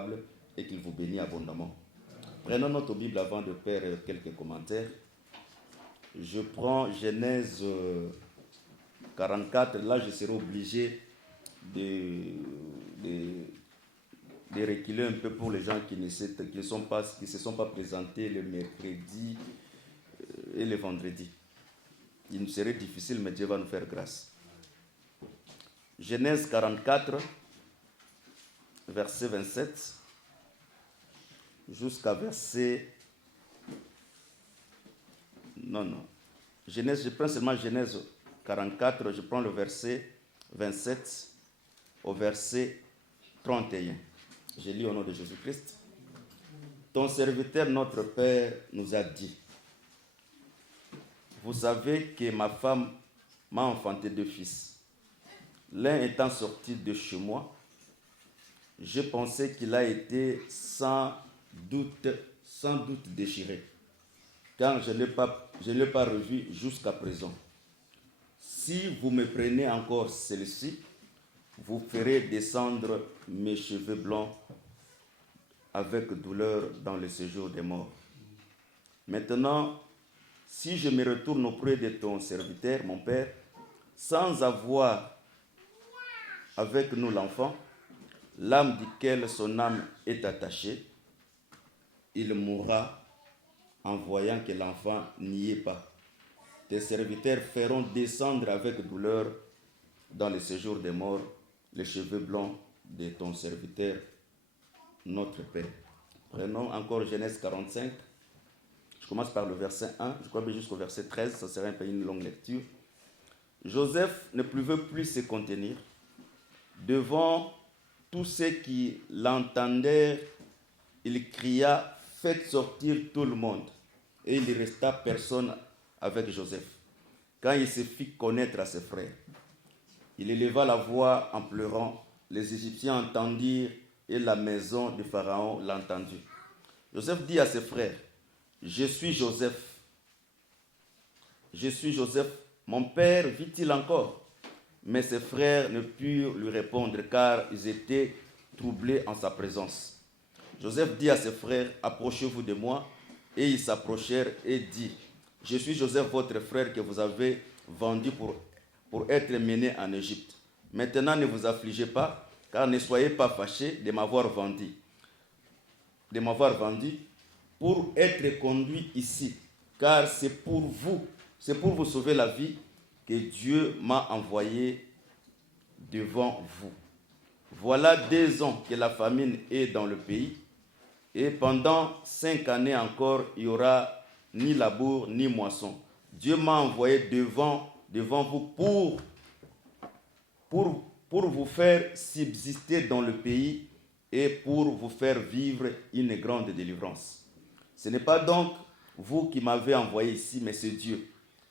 favorable et qu'il vous bénisse abondamment. Prenons notre Bible avant de faire quelques commentaires. Je prends Genèse 44. Là, je serai obligé de reculer un peu pour les gens qui ne se sont pas présentés le mercredi et le vendredi. Il nous serait difficile, mais Dieu va nous faire grâce. Genèse 44, verset 27, jusqu'à verset... Non. Je prends seulement Genèse 44, je prends le verset 27 au verset 31. Je lis au nom de Jésus-Christ. Ton serviteur, notre Père, nous a dit: vous savez que ma femme m'a enfanté 2 fils. L'un étant sorti de chez moi, je pensais qu'il a été sans doute déchiré, car je ne l'ai pas revu jusqu'à présent. Si vous me prenez encore celle-ci, vous ferez descendre mes cheveux blancs avec douleur dans le séjour des morts. Maintenant, si je me retourne auprès de ton serviteur, mon Père, sans avoir avec nous l'enfant, l'âme duquel son âme est attachée, il mourra en voyant que l'enfant n'y est pas. Tes serviteurs feront descendre avec douleur dans le séjour des morts les cheveux blancs de ton serviteur, notre Père. Prenons encore Genèse 45. Je commence par le verset 1, je crois bien jusqu'au verset 13, ça sera un peu une longue lecture. Joseph ne pouvait plus se contenir. Devant tous ceux qui l'entendaient, il cria: faites sortir tout le monde. Et il ne resta personne avec Joseph. Quand il se fit connaître à ses frères, il éleva la voix en pleurant. Les Égyptiens entendirent et la maison de Pharaon l'entendit. Joseph dit à ses frères: je suis Joseph. Mon père vit-il encore? Mais ses frères ne purent lui répondre, car ils étaient troublés en sa présence. Joseph dit à ses frères: approchez-vous de moi. Et ils s'approchèrent et dit: je suis Joseph, votre frère, que vous avez vendu pour être mené en Égypte. Maintenant, ne vous affligez pas, car ne soyez pas fâchés de m'avoir vendu pour être conduit ici, car c'est pour vous sauver la vie que Dieu m'a envoyé devant vous. Voilà 2 ans que la famine est dans le pays, et pendant 5 années encore, il n'y aura ni labour ni moisson. Dieu m'a envoyé devant vous pour vous faire subsister dans le pays et pour vous faire vivre une grande délivrance. Ce n'est pas donc vous qui m'avez envoyé ici, mais c'est Dieu.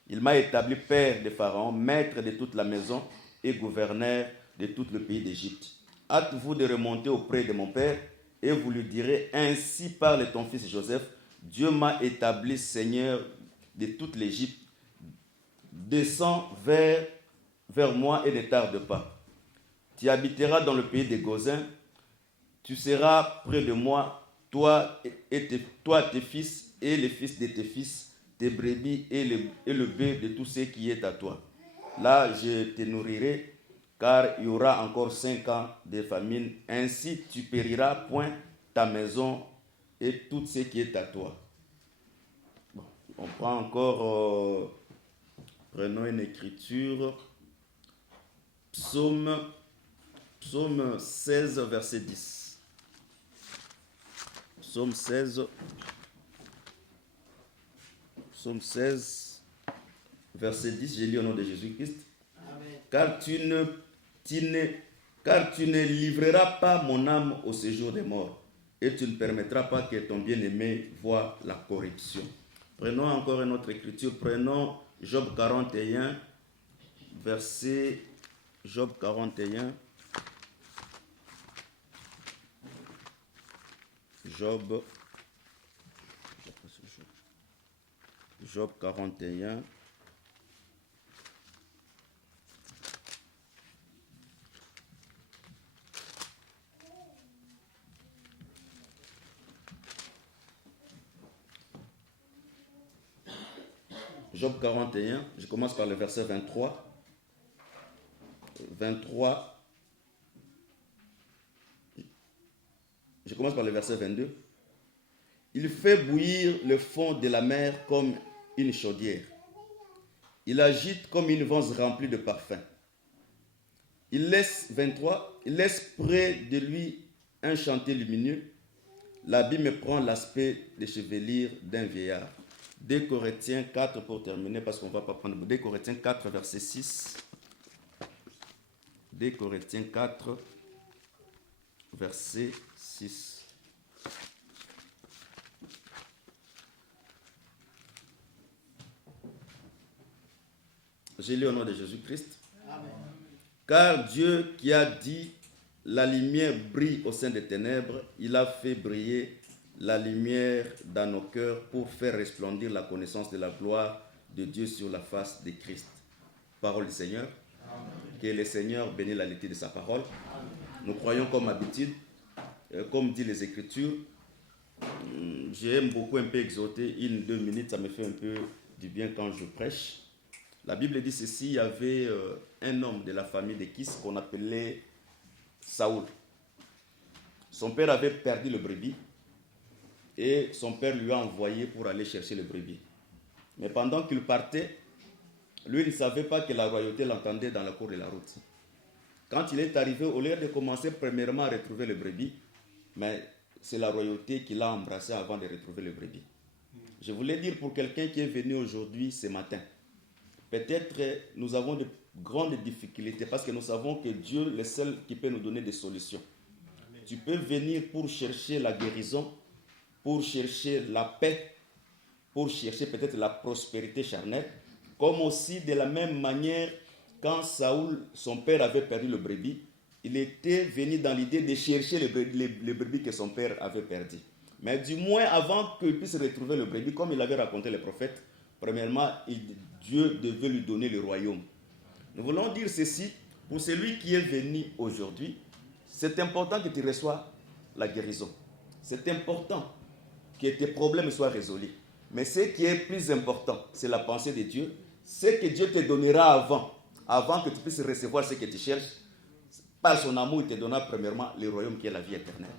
Il m'a établi père de Pharaon, maître de toute la maison et gouverneur de tout le pays d'Égypte. Hâte-vous de remonter auprès de mon père, et vous lui direz: ainsi parle ton fils Joseph, Dieu m'a établi seigneur de toute l'Égypte. Descends vers moi et ne tarde pas. Tu habiteras dans le pays des Gosins. Tu seras près de moi, toi, tes fils et les fils de tes fils, tes brebis et le bœuf de tout ce qui est à toi. Là, je te nourrirai, car il y aura encore 5 ans de famine. Ainsi, tu périras point ta maison et tout ce qui est à toi. Bon, on prend encore, prenons une écriture. Psaume 16, verset 10. Psaume 16, verset 10, je lis au nom de Jésus-Christ. Amen. Car tu ne livreras pas mon âme au séjour des morts, et tu ne permettras pas que ton bien-aimé voie la corruption. Prenons encore une autre écriture. Prenons Job 41, verset Job 41. Job 41. Job 41, je commence par le verset 23. 23. Je commence par le verset 22. Il fait bouillir le fond de la mer comme une chaudière. Il agite comme une vase remplie de parfums. Il laisse, 23, il laisse près de lui un chantier lumineux. L'abîme prend l'aspect des chevelures d'un vieillard. 2 Corinthiens 4 pour terminer, parce qu'on ne va pas prendre. 2 Corinthiens 4, verset 6. 2 Corinthiens 4, verset 6. J'ai lu au nom de Jésus-Christ. Amen. Car Dieu qui a dit « La lumière brille au sein des ténèbres », il a fait briller la lumière dans nos cœurs pour faire resplendir la connaissance de la gloire de Dieu sur la face de Christ. Parole du Seigneur. Amen. Que le Seigneur bénisse la lecture de sa parole. Amen. Nous croyons comme habitude, comme dit les Écritures. J'aime beaucoup un peu exhorter, 1-2 minutes, ça me fait un peu du bien quand je prêche. La Bible dit ceci, il y avait un homme de la famille de Kis qu'on appelait Saoul. Son père avait perdu le brebis et son père lui a envoyé pour aller chercher le brebis. Mais pendant qu'il partait, lui il ne savait pas que la royauté l'entendait dans la cour de la route. Quand il est arrivé, au lieu de commencer premièrement à retrouver le brebis, mais c'est la royauté qui l'a embrassé avant de retrouver le brebis. Je voulais dire pour quelqu'un qui est venu aujourd'hui, ce matin, peut-être nous avons de grandes difficultés parce que nous savons que Dieu est le seul qui peut nous donner des solutions. Amen. Tu peux venir pour chercher la guérison, pour chercher la paix, pour chercher peut-être la prospérité charnelle, comme aussi de la même manière, quand Saoul, son père, avait perdu le brebis, il était venu dans l'idée de chercher le brebis que son père avait perdu. Mais du moins, avant qu'il puisse retrouver le brebis, comme il avait raconté les prophètes, premièrement, Dieu devait lui donner le royaume. Nous voulons dire ceci, pour celui qui est venu aujourd'hui, c'est important que tu reçoives la guérison. C'est important que tes problèmes soient résolus. Mais ce qui est plus important, c'est la pensée de Dieu. Ce que Dieu te donnera avant que tu puisses recevoir ce que tu cherches. Par son amour, il te donnera premièrement le royaume qui est la vie éternelle.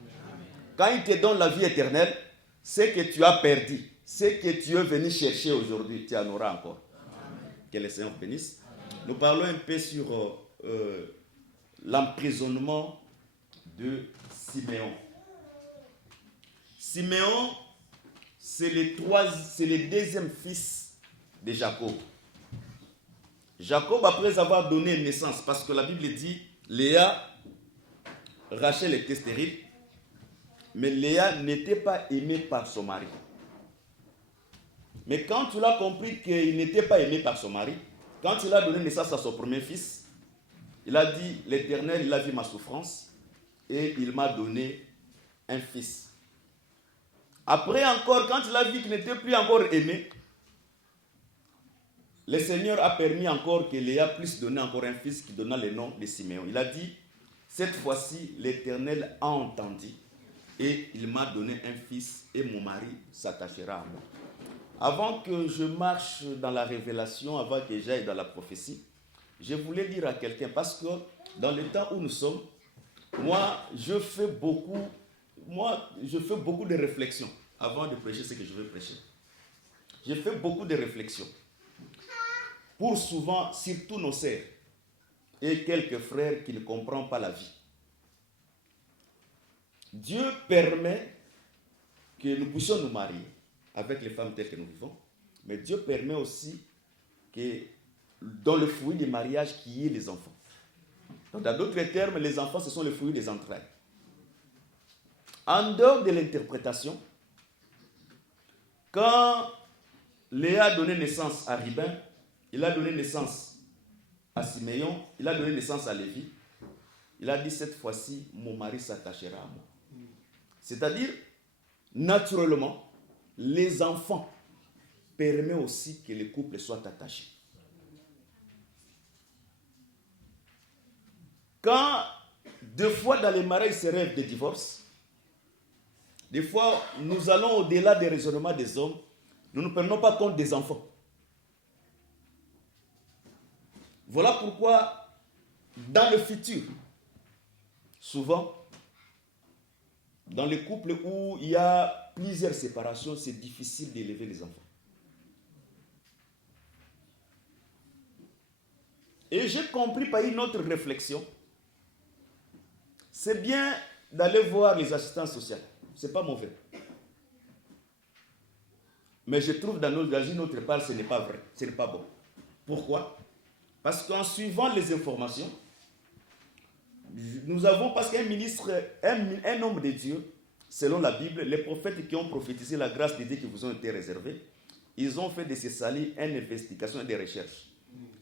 Quand il te donne la vie éternelle, ce que tu as perdu, ce que tu es venu chercher aujourd'hui, tu en auras encore. Amen. Que le Seigneur bénisse. Amen. Nous parlons un peu sur l'emprisonnement de Siméon. Siméon, c'est le deuxième fils de Jacob. Jacob, après avoir donné naissance, parce que la Bible dit, Léa, Rachel était stérile, mais Léa n'était pas aimée par son mari. Mais quand tu l'as compris qu'il n'était pas aimé par son mari, quand il a donné naissance à son premier fils, il a dit, l'Éternel, il a vu ma souffrance et il m'a donné un fils. Après encore, quand il a vu qu'il n'était plus encore aimé, le Seigneur a permis encore que Léa puisse donner encore un fils qui donna le nom de Siméon. Il a dit, cette fois-ci, l'Éternel a entendu et il m'a donné un fils et mon mari s'attachera à moi. Avant que je marche dans la révélation, avant que j'aille dans la prophétie, je voulais dire à quelqu'un, parce que dans le temps où nous sommes, moi, je fais beaucoup de réflexions avant de prêcher ce que je veux prêcher. Je fais beaucoup de réflexions. Pour souvent, surtout nos sœurs et quelques frères qui ne comprennent pas la vie. Dieu permet que nous puissions nous marier avec les femmes telles que nous vivons, mais Dieu permet aussi que dans le fruit du mariage qu'il y ait les enfants. Donc, dans d'autres termes, les enfants, ce sont le fruit des entrailles. En dehors de l'interprétation, quand Léa a donné naissance à Ribin, il a donné naissance à Siméon, il a donné naissance à Lévi, il a dit cette fois-ci, mon mari s'attachera à moi. C'est-à-dire, naturellement, les enfants permettent aussi que les couples soient attachés. Quand, deux fois dans les mariages se rêvent de divorce, des fois, nous allons au-delà des raisonnements des hommes, nous ne prenons pas compte des enfants. Voilà pourquoi, dans le futur, souvent, dans les couples où il y a plusieurs séparations, c'est difficile d'élever les enfants. Et j'ai compris par une autre réflexion, c'est bien d'aller voir les assistants sociaux. Ce n'est pas mauvais. Mais je trouve dans une autre part, ce n'est pas vrai. Ce n'est pas bon. Pourquoi? Parce qu'en suivant les informations, nous avons, parce qu'un ministre, un homme de Dieu, selon la Bible, les prophètes qui ont prophétisé la grâce de Dieu qui vous ont été réservés, ils ont fait de ces salis une investigation et des recherches.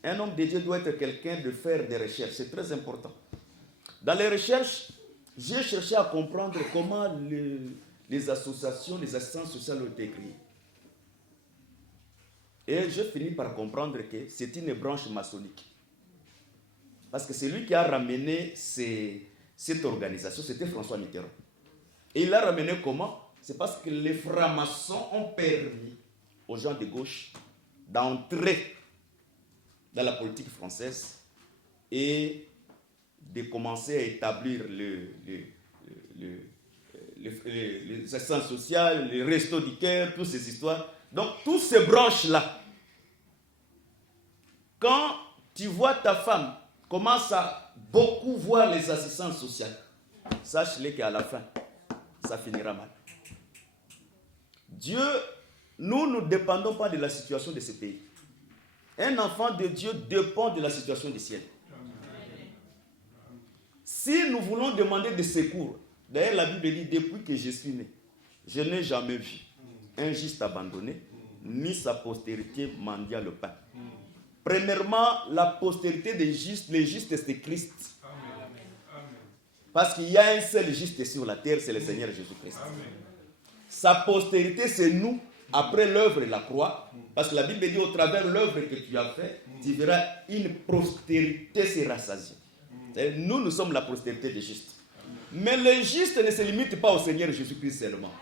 Un homme de Dieu doit être quelqu'un de faire des recherches. C'est très important. Dans les recherches, j'ai cherché à comprendre comment les associations, les assistants sociaux ont été créés. Et j'ai fini par comprendre que c'est une branche maçonnique. Parce que c'est lui qui a ramené cette organisation, c'était François Mitterrand. Et il l'a ramené comment? C'est parce que les francs-maçons ont permis aux gens de gauche d'entrer dans la politique française et de commencer à établir les assistants sociaux, les restos du cœur, toutes ces histoires. Donc, toutes ces branches-là, quand tu vois ta femme commence à beaucoup voir les assistants sociaux, sache-le qu'à la fin, ça finira mal. Dieu, nous ne dépendons pas de la situation de ce pays. Un enfant de Dieu dépend de la situation du ciel. Si nous voulons demander des secours, d'ailleurs la Bible dit, depuis que je suis né, je n'ai jamais vu un juste abandonné, ni sa postérité mendiant le pain. Premièrement, la postérité des justes, les justes, c'est Christ. Parce qu'il y a un seul juste sur la terre, c'est le Seigneur Jésus-Christ. Sa postérité, c'est nous, après l'œuvre de la croix. Parce que la Bible dit, au travers de l'œuvre que tu as faite, tu verras une postérité se rassasier. Nous sommes la postérité des justes. Mais le juste ne se limite pas au Seigneur Jésus-Christ seulement.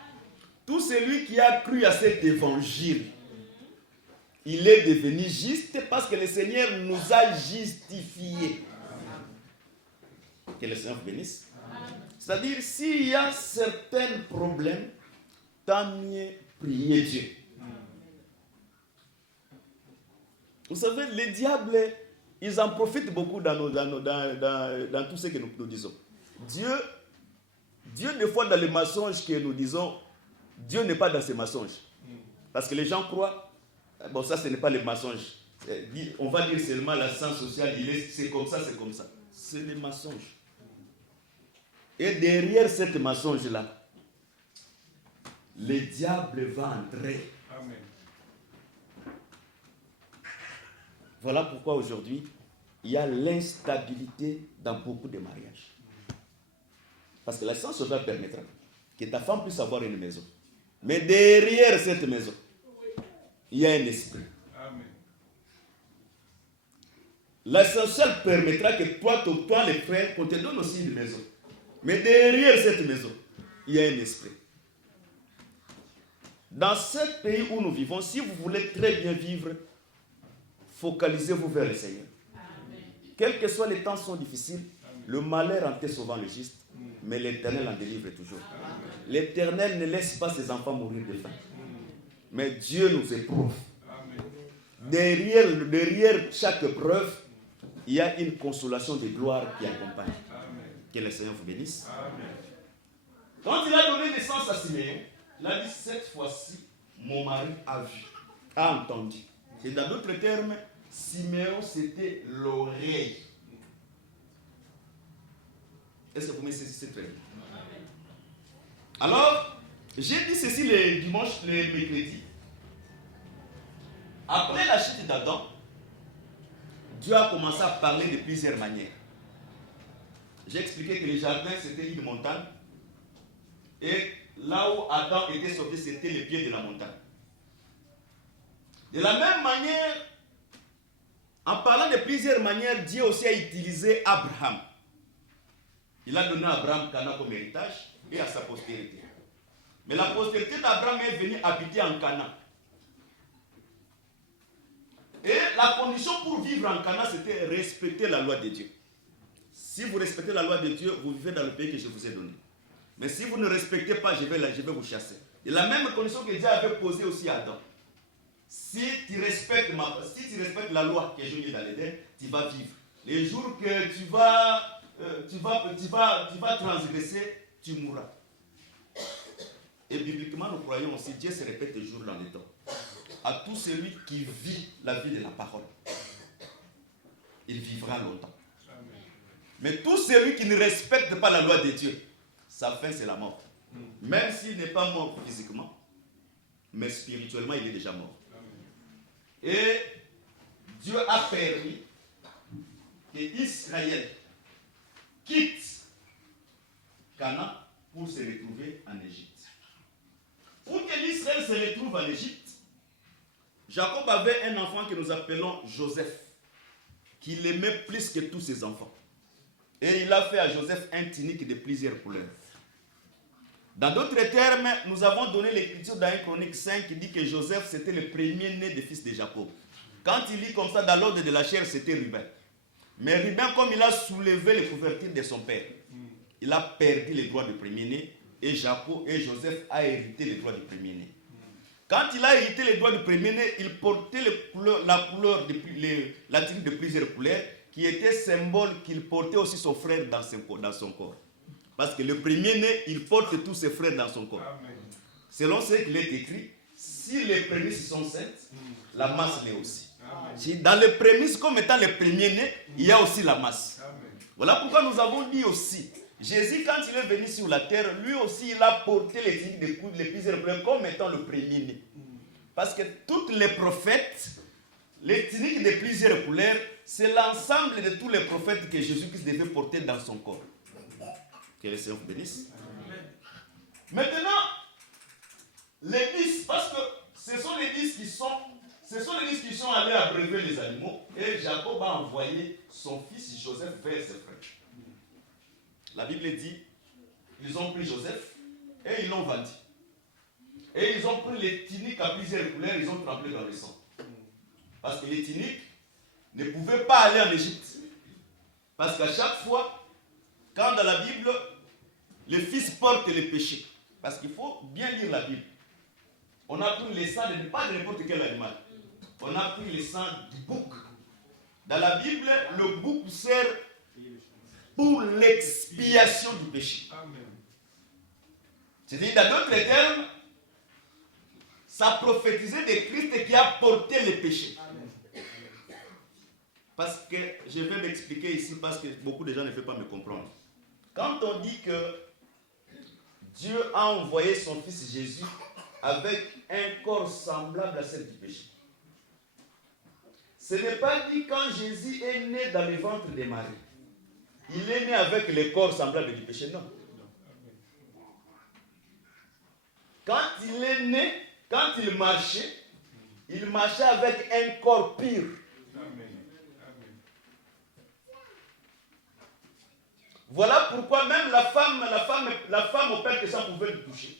Tout celui qui a cru à cet évangile, il est devenu juste parce que le Seigneur nous a justifiés. Que le Seigneur vous bénisse. C'est-à-dire, s'il y a certains problèmes, tant mieux prier Dieu. Vous savez, les diables, ils en profitent beaucoup dans tout ce que nous disons. Dieu, des fois, dans les mensonges que nous disons, Dieu n'est pas dans ces mensonges. Parce que les gens croient, bon, ça, ce n'est pas les mensonges. On va dire seulement l'assistance sociale, c'est comme ça, c'est comme ça. C'est les mensonges. Et derrière cette mensonge-là, le diable va entrer. Amen. Voilà pourquoi aujourd'hui, il y a l'instabilité dans beaucoup de mariages. Parce que l'assistance sociale permettra que ta femme puisse avoir une maison. Mais derrière cette maison, il y a un esprit. Amen. L'assistance sociale permettra que toi, les frères, qu'on te donne aussi une maison. Mais derrière cette maison, il y a un esprit. Dans ce pays où nous vivons, si vous voulez très bien vivre, focalisez-vous vers le Seigneur. Amen. Quels que soient les temps sont difficiles, amen, le malheur enterre souvent le juste, mais l'Éternel en délivre toujours. Amen. L'Éternel ne laisse pas ses enfants mourir de faim. Mais Dieu nous éprouve. Derrière chaque épreuve, il y a une consolation de gloire qui accompagne. Que le Seigneur vous bénisse. Amen. Quand il a donné naissance à Siméon, il a dit, cette fois-ci, mon mari a vu, a entendu. Et dans d'autres termes, Siméon, c'était l'oreille. Est-ce que vous me saisissez très bien? Alors, j'ai dit ceci le dimanche, le mercredi. Après la chute d'Adam, Dieu a commencé à parler de plusieurs manières. J'ai expliqué que le jardin, c'était une montagne. Et là où Adam était sorti, c'était le pied de la montagne. De la même manière, en parlant de plusieurs manières, Dieu aussi a utilisé Abraham. Il a donné à Abraham Canaan comme héritage et à sa postérité. Mais la postérité d'Abraham est venue habiter en Canaan. Et la condition pour vivre en Canaan, c'était respecter la loi de Dieu. Si vous respectez la loi de Dieu, vous vivez dans le pays que je vous ai donné. Mais si vous ne respectez pas, je vais vous chasser. Et la même condition que Dieu avait posée aussi à Adam. Si tu respectes la loi que j'ai mise dans l'Éden, tu vas vivre. Les jours que tu vas transgresser, tu mourras. Et bibliquement, nous croyons aussi, Dieu se répète toujours dans les temps. À tout celui qui vit la vie de la parole, il vivra longtemps. Mais tout celui qui ne respecte pas la loi de Dieu, sa fin c'est la mort. Même s'il n'est pas mort physiquement, mais spirituellement il est déjà mort. Et Dieu a permis que Israël quitte Canaan pour se retrouver en Égypte. Pour que l'Israël se retrouve en Égypte, Jacob avait un enfant que nous appelons Joseph, qu'il aimait plus que tous ses enfants. Et il a fait à Joseph un tunique de plusieurs couleurs. Dans d'autres termes, nous avons donné l'écriture dans 1 Chronique 5 qui dit que Joseph c'était le premier-né des fils de Jacob. Quand il lit comme ça dans l'ordre de la chair, c'était Ruben. Mais Ruben, comme il a soulevé les couvertures de son père, il a perdu les droits de premier-né et Joseph a hérité les droits du premier-né. Quand il a hérité les droits du premier-né, il portait la tunique de plusieurs couleurs qui était symbole qu'il portait aussi son frère dans son corps. Parce que le premier-né, il porte tous ses frères dans son corps. Amen. Selon ce qu'il est écrit, si les prémices sont saintes, la masse l'est aussi. Amen. Dans les prémices, comme étant les premiers-nés, il y a aussi la masse. Amen. Voilà pourquoi nous avons dit aussi, Jésus, quand il est venu sur la terre, lui aussi, il a porté les tuniques de plusieurs couleurs comme étant le premier-né. Parce que tous les prophètes, les tuniques de plusieurs couleurs, c'est l'ensemble de tous les prophètes que Jésus-Christ devait porter dans son corps. Que le Seigneur vous bénisse. Maintenant, les 10, parce que ce sont les 10 qui sont allés abreuver les animaux, et Jacob a envoyé son fils Joseph vers ses frères. La Bible dit, ils ont pris Joseph et ils l'ont vendu. Et ils ont pris les tuniques à plusieurs couleurs, ils ont trempé dans le sang. Parce que les tuniques ne pouvaient pas aller en Égypte. Parce qu'à chaque fois, quand dans la Bible, le fils porte les péchés, parce qu'il faut bien lire la Bible, on a pris le sang pas de n'importe quel animal, on a pris le sang du bouc. Dans la Bible, le bouc sert pour l'expiation du péché. C'est-à-dire, dans d'autres termes, ça prophétisait de Christ qui a porté les péchés. Parce que je vais m'expliquer ici, parce que beaucoup de gens ne peuvent pas me comprendre. Quand on dit que Dieu a envoyé son fils Jésus avec un corps semblable à celle du péché, ce n'est pas dit quand Jésus est né dans le ventre de Marie. Il est né avec le corps semblable du péché, non. Quand il est né, quand il marchait avec un corps pur. Voilà pourquoi même la femme au père que ça pouvait le toucher.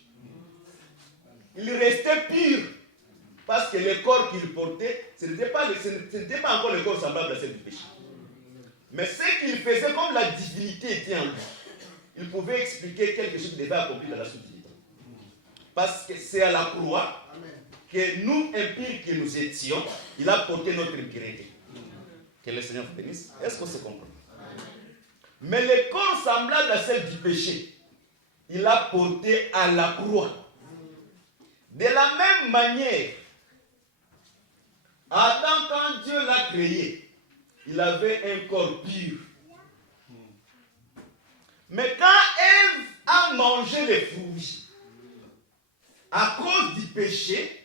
Il restait pur. Parce que le corps qu'il portait, ce n'était pas encore le corps semblable à celle du péché. Mais ce qu'il faisait, comme la divinité était en lui, il pouvait expliquer quelque chose qui devait accomplir dans la suite du temps. Parce que c'est à la croix que nous, impurs que nous étions, il a porté notre impureté. Que le Seigneur vous bénisse. Est-ce qu'on se comprend? Mais le corps semblable à celle du péché, il a porté à la croix. De la même manière, Adam, quand Dieu l'a créé, il avait un corps pur. Mais quand Ève a mangé les fruits, à cause du péché,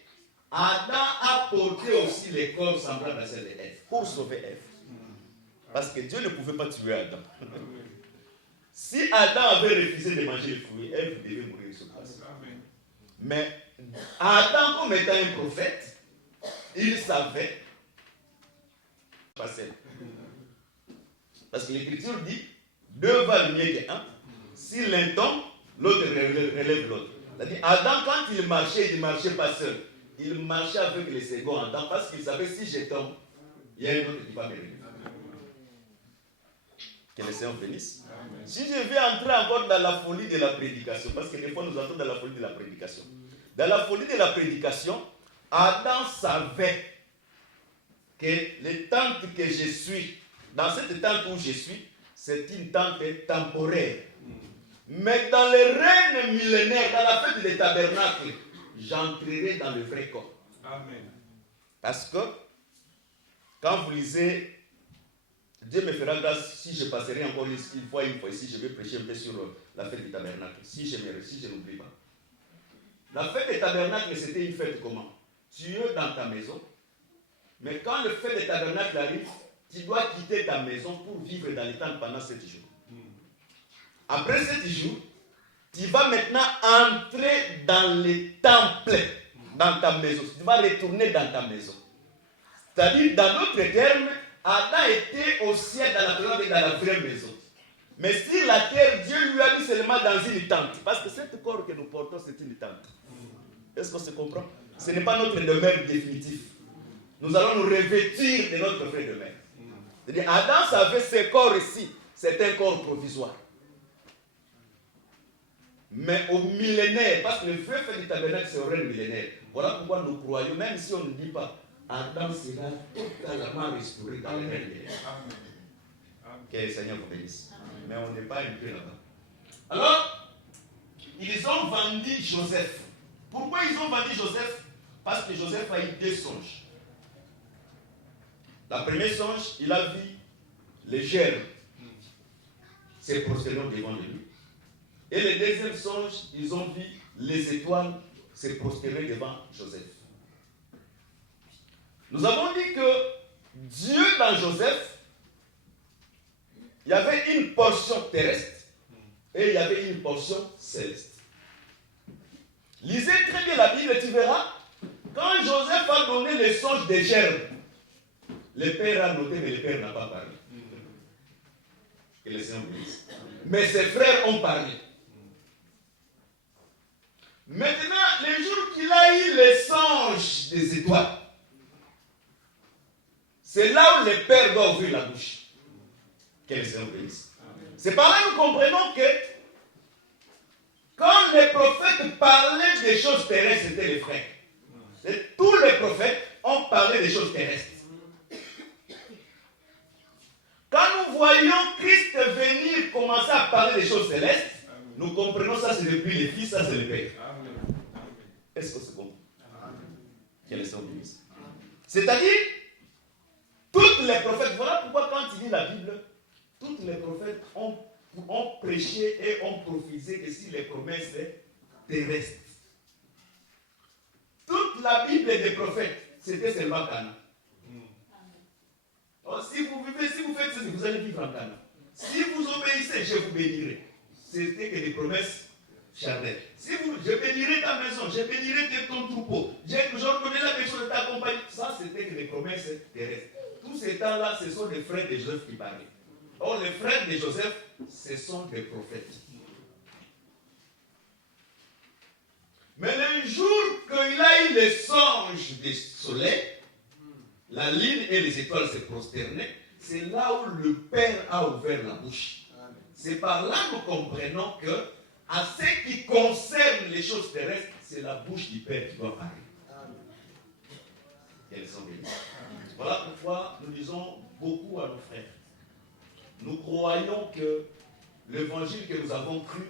Adam a porté aussi les corps semblables à celle d'Ève, pour sauver Ève. Parce que Dieu ne pouvait pas tuer Adam. Si Adam avait refusé de manger les fruits, Ève devait mourir sur place. Mais Adam, comme étant un prophète, il savait passer. Parce que l'Écriture dit, deux valent mieux qu'un. Si l'un tombe, l'autre relève l'autre. C'est-à-dire, Adam, quand il ne marchait pas seul. Il marchait avec les seconds Adam parce qu'il savait si je tombe, il y a un autre qui va me relever. Que le Seigneur bénisse. Amen. Si je vais entrer encore dans la folie de la prédication, parce que des fois nous entrons dans la folie de la prédication. Dans la folie de la prédication, Adam savait que les tentes que je suis, dans cette tente où je suis, c'est une tente temporaire. Mais dans le règne millénaire, dans la fête des tabernacles, j'entrerai dans le vrai corps. Amen. Parce que, quand vous lisez, Dieu me fera grâce si je passerai encore une fois ici, je vais prêcher un peu sur la fête des tabernacles, si je n'oublie pas. La fête des tabernacles, c'était une fête comment? Tu es dans ta maison, mais quand le fête des tabernacles arrive, tu dois quitter ta maison pour vivre dans les tentes pendant 7 jours. Après 7 jours, tu vas maintenant entrer dans le temple, dans ta maison. Tu vas retourner dans ta maison. C'est-à-dire, dans d'autres termes, Adam était au ciel dans la présence et dans la vraie maison. Mais sur la terre, Dieu lui a mis seulement dans une tente. Parce que ce corps que nous portons, c'est une tente. Est-ce qu'on se comprend? Ce n'est pas notre demeure définitive. Nous allons nous revêtir de notre vraie demeure. C'est-à-dire, Adam savait ce corps ici, c'est un corps provisoire. Mais au millénaire, parce que le vrai fait du tabernacle, c'est au règne millénaire. Voilà pourquoi nous croyons, même si on ne dit pas, Adam sera totalement restauré dans le règne millénaire. Que le Seigneur vous bénisse. Mais on n'est pas inclus là-bas. Alors, ils ont vendu Joseph. Pourquoi ils ont vendu Joseph? Parce que Joseph a eu 2 songes. La première songe, il a vu les gerbes se prosternant devant lui. Et le deuxième songe, ils ont vu les étoiles se prosterner devant Joseph. Nous avons dit que Dieu dans Joseph, il y avait une portion terrestre et il y avait une portion céleste. Lisez très bien la Bible et tu verras, quand Joseph a donné les songes des gerbes, le père a noté, mais le père n'a pas parlé. Que le Seigneur vous dise. Mais ses frères ont parlé. Maintenant, le jour qu'il a eu les songes des étoiles, c'est là où le père doit ouvrir la bouche. Que le Seigneur vous bénisse. C'est par là que nous comprenons que quand les prophètes parlaient des choses terrestres, c'était les frères. Et tous les prophètes ont parlé des choses terrestres. Quand nous voyons Christ venir commencer à parler des choses célestes, nous comprenons ça, c'est depuis le Fils, ça c'est le Père. Est-ce que c'est bon? Quel est son bénisse? C'est-à-dire, tous les prophètes, voilà pourquoi quand il lit la Bible, tous les prophètes ont prêché et ont prophétisé que si les promesses terrestres. Toute la Bible des prophètes, c'était seulement Cana. Alors, si vous vivez, si vous faites ceci, vous allez vivre en Cana. Si vous obéissez, je vous bénirai. C'était que des promesses charnelles. Si je bénirai ta maison, je bénirai ton troupeau, j'ordonnerai la maison de ta compagnie. Ça, c'était que des promesses terrestres. Tous ces temps-là, ce sont des frères de Joseph qui parlaient. Or, les frères de Joseph, ce sont des prophètes. Mais le jour qu'il a eu les songes du soleil, la lune et les étoiles se prosternaient, c'est là où le Père a ouvert la bouche. C'est par là que nous comprenons que, à ce qui concerne les choses terrestres, c'est la bouche du Père qui doit parler. Elles sont bénies. Voilà pourquoi nous disons beaucoup à nos frères. Nous croyons que l'évangile que nous avons cru,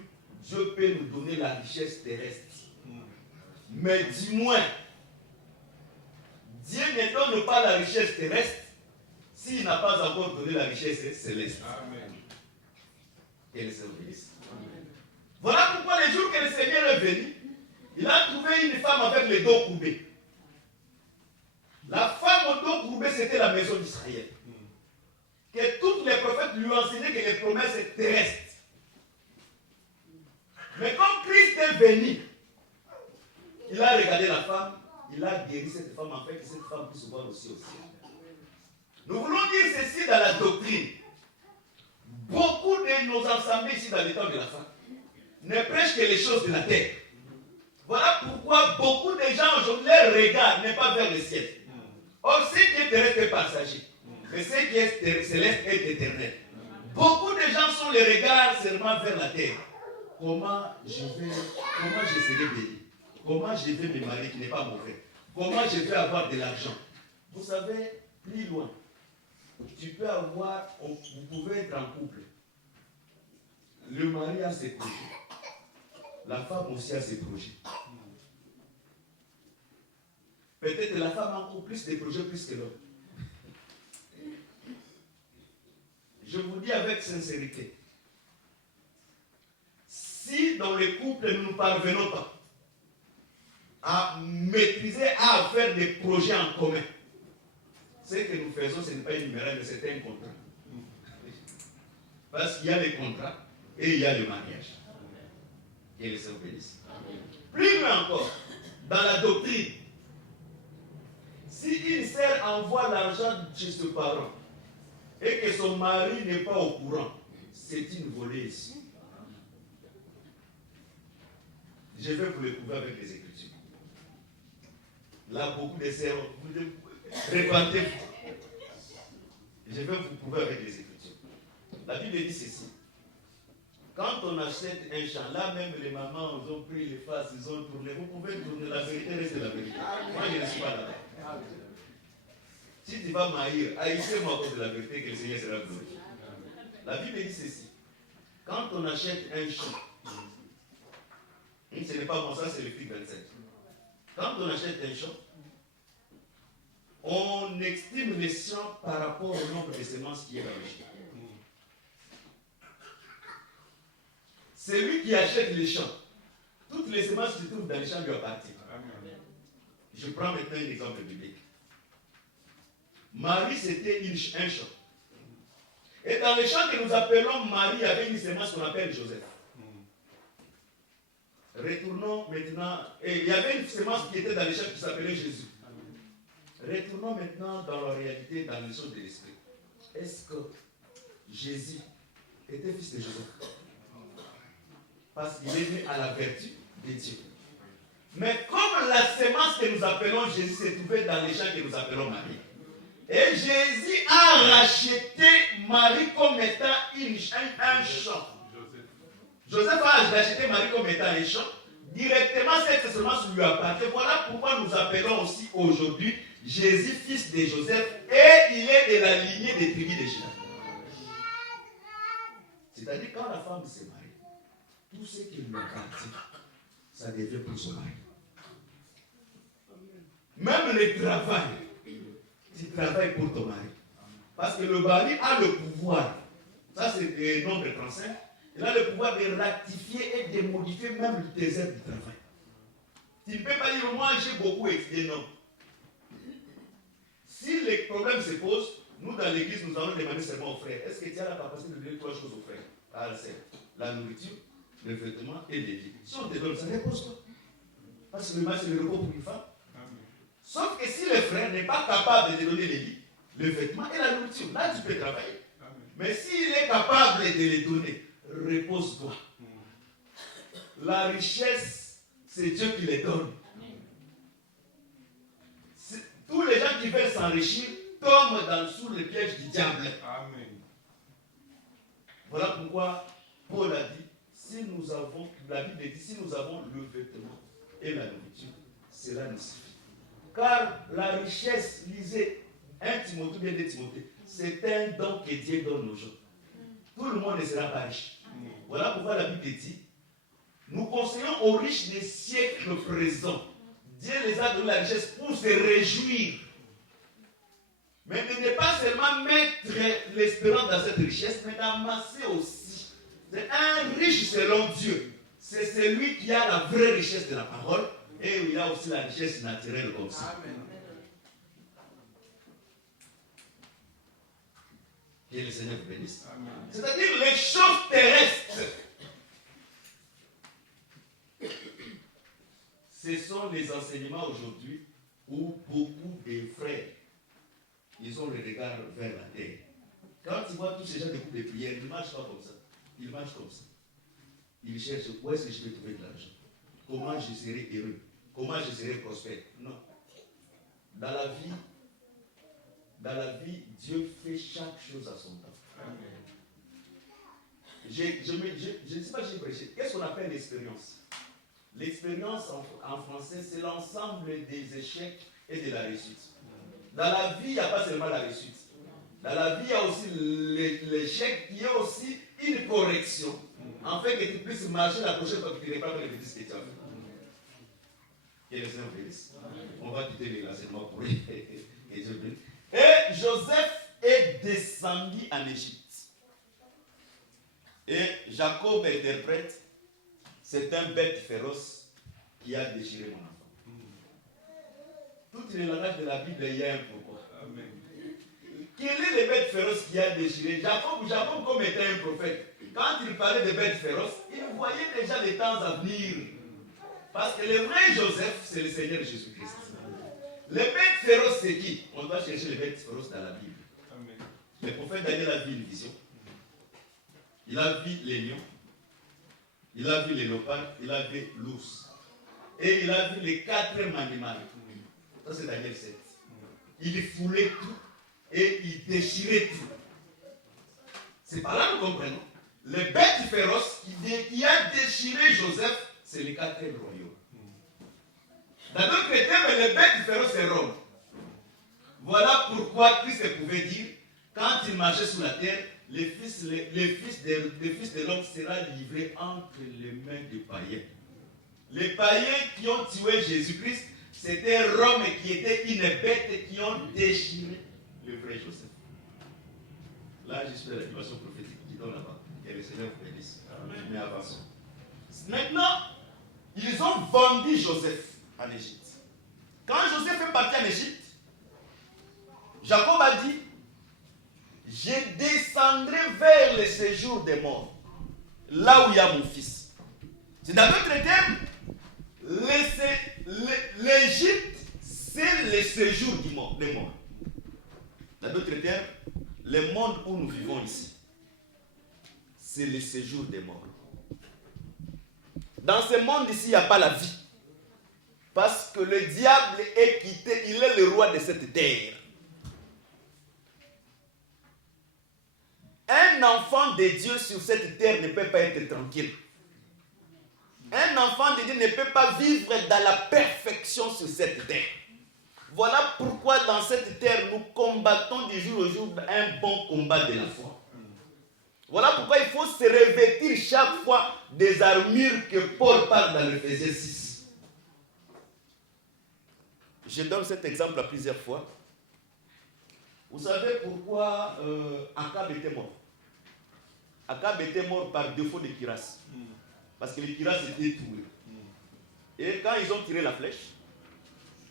Dieu peut nous donner la richesse terrestre. Mais du moins, Dieu ne donne pas la richesse terrestre s'il n'a pas encore donné la richesse céleste. Amen. Que le Seigneur bénisse. Voilà pourquoi les jours que le Seigneur est venu, il a trouvé une femme avec les dos courbés. La femme au dos courbé, c'était la maison d'Israël. Que tous les prophètes lui ont enseigné que les promesses étaient terrestres. Mais quand Christ est venu, il a regardé la femme, il a guéri cette femme afin que cette femme puisse voir aussi au ciel. Nous voulons dire ceci dans la doctrine. Beaucoup de nos assemblées ici dans les temps de la fin ne prêchent que les choses de la terre. Voilà pourquoi beaucoup de gens aujourd'hui, leur regard n'est pas vers le ciel. Or, ce qui est terrestre est passager. Mais ce qui est céleste est éternel. Beaucoup de gens sont les regards seulement vers la terre. Comment je serai béni? Comment je vais me marier qui n'est pas mauvais? Comment je vais avoir de l'argent? Vous savez, plus loin, vous pouvez être en couple. Le mari a ses projets. La femme aussi a ses projets. Peut-être la femme a encore plus de projets plus que l'homme. Je vous dis avec sincérité, si dans le couple nous ne parvenons pas à maîtriser, à faire des projets en commun, ce que nous faisons, ce n'est pas une numéraire, mais c'est un contrat. Parce qu'il y a les contrats et il y a le mariage. Que les Seigneur bénisse. Plus loin encore, dans la doctrine, si une sœur envoie l'argent chez ses parents et que son mari n'est pas au courant, c'est une volée ici. Je vais vous le prouver avec les Écritures. Là, beaucoup de sœurs, répandez-vous. Je vais vous prouver avec les Écritures. La Bible dit ceci. Quand on achète un champ, là même les mamans, ils ont pris les faces, ils ont tourné. Vous pouvez tourner, la vérité reste la vérité. Moi, je ne suis pas là-bas. Si tu vas m'haïr, haïssez-moi à cause de la vérité, que le Seigneur sera glorifié. La Bible dit ceci. Quand on achète un champ, ce n'est pas bon, ça c'est le prix 25. Quand on achète un champ, on estime les champs par rapport au nombre de semences qui est dans le champ. Celui qui achète les champs, toutes les semences qui se trouvent dans les champs lui appartiennent. Je prends maintenant un exemple biblique. Marie, c'était un champ. Et dans le champ que nous appelons Marie, il y avait une semence qu'on appelle Joseph. Retournons maintenant. Et il y avait une semence qui était dans le champ qui s'appelait Jésus. Retournons maintenant dans la réalité, dans les choses de l'esprit. Est-ce que Jésus était fils de Joseph? Parce qu'il est né à la vertu de Dieu. Mais comme la semence que nous appelons Jésus se trouvait dans les champs que nous appelons Marie, et Jésus a racheté Marie comme étant un champ. Joseph a racheté Marie comme étant un champ. Directement, cette semence lui appartient. Voilà pourquoi nous appelons aussi aujourd'hui Jésus, fils de Joseph, et il est de la lignée des tribus de Juda. C'est-à-dire, quand la femme se marie, tout ce qui lui appartient, ça devient pour son mari. Même le travail, tu travailles pour ton mari. Parce que le mari a le pouvoir, ça c'est le nombre 35, il a le pouvoir de ratifier et de modifier même tes heures du travail. Tu ne peux pas dire, moi j'ai beaucoup étudié, non. Si les problèmes se posent, nous dans l'église, nous allons demander seulement aux frères, est-ce que tu as la capacité de donner 3 choses aux frères? Alors c'est la nourriture, le vêtement et les vies. Si on te donne, ça ne repose pas. Parce que le match, c'est le repos pour une femme. Sauf que si le frère n'est pas capable de donner les lits, le vêtement et la nourriture, là tu peux travailler. Mais s'il est capable de les donner, repose-toi. La richesse, c'est Dieu qui les donne. Tous les gens qui veulent s'enrichir tombent sous le piège du diable. Amen. Voilà pourquoi Paul a dit, si nous avons, la Bible dit, si nous avons le vêtement et la nourriture, cela nous suffit. Car la richesse, lisez 1 Timothée, bien 2 Timothée, c'est un don que Dieu donne aux gens. Tout le monde ne sera pas riche. Voilà pourquoi la Bible dit, nous conseillons aux riches des siècles présents. Dieu les a donné la richesse pour se réjouir. Mais de ne pas seulement mettre l'espérance dans cette richesse, mais d'amasser aussi. C'est un riche selon Dieu. C'est celui qui a la vraie richesse de la parole et il a aussi la richesse naturelle comme ça. Amen. Que le Seigneur vous bénisse. C'est-à-dire les choses terrestres. Ce sont les enseignements aujourd'hui où beaucoup de frères, ils ont le regard vers la terre. Quand tu vois tous ces gens de coups de prière, ils ne marchent pas comme ça. Ils marchent comme ça. Ils cherchent où est-ce que je vais trouver de l'argent. Comment je serai heureux. Comment je serai prospère. Non. Dans dans la vie, Dieu fait chaque chose à son temps. Je ne sais pas si j'ai prêché. Qu'est-ce qu'on appelle l'expérience? L'expérience en français, c'est l'ensemble des échecs et de la réussite. Dans la vie, il n'y a pas seulement la réussite. Dans la vie, il y a aussi l'échec, qui est aussi une correction, afin que tu puisses marcher la prochaine fois que tu n'es pas les bêtises que tu as fait. Et les Seigneur bénisse. On va quitter les enseignements pour lui. Et Joseph est descendu en Égypte. Et Jacob interprète, c'est un bête féroce qui a déchiré mon enfant. Tout le langage de la Bible, il y a un pourquoi. Amen. Quel est le bête féroce qui a déchiré? Jacob, comme était un prophète, quand il parlait de bêtes féroces, il voyait déjà les temps à venir. Parce que le vrai Joseph, c'est le Seigneur Jésus-Christ. Les bêtes féroces, c'est qui? On doit chercher les bêtes féroces dans la Bible. Amen. Le prophète Daniel a vu une vision. Il a vu les lions, il a vu les léopards, il a vu l'ours. Et il a vu les 4 animaux. Ça, c'est Daniel 7. Il foulait tout et il déchirait tout. C'est par là que nous comprenons. Les bêtes féroces qui a déchiré Joseph, c'est les 4 royaumes. Dans d'autres termes, les bêtes féroces, c'est Rome. Voilà pourquoi Christ pouvait dire, quand il marchait sur la terre, le fils de l'homme sera livré entre les mains des païens. Les païens qui ont tué Jésus-Christ, c'était Rome qui était une bête qui ont déchiré le vrai Joseph. Là, je suis à la dimension prophétique qui donne là-bas. Et le Seigneur vous bénisse. Mais avançons. Maintenant, ils ont vendu Joseph en Égypte. Quand Joseph est parti en Égypte, Jacob a dit, je descendrai vers le séjour des morts, là où il y a mon fils. C'est dans d'autres termes, l'Égypte, c'est le séjour des morts. Dans d'autres termes, le monde où nous vivons ici, c'est le séjour des morts. Dans ce monde ici, il n'y a pas la vie. Parce que le diable est quitté, il est le roi de cette terre. Un enfant de Dieu sur cette terre ne peut pas être tranquille. Un enfant de Dieu ne peut pas vivre dans la perfection sur cette terre. Voilà pourquoi dans cette terre, nous combattons du jour au jour un bon combat de la foi. Voilà pourquoi il faut se revêtir chaque fois des armures que Paul parle dans l'Éphésiens 6. Je donne cet exemple à plusieurs fois. Vous savez pourquoi Akab était mort? Akab était mort par défaut de cuirasse. Parce que les cuirasses étaient trouées. Et quand ils ont tiré la flèche,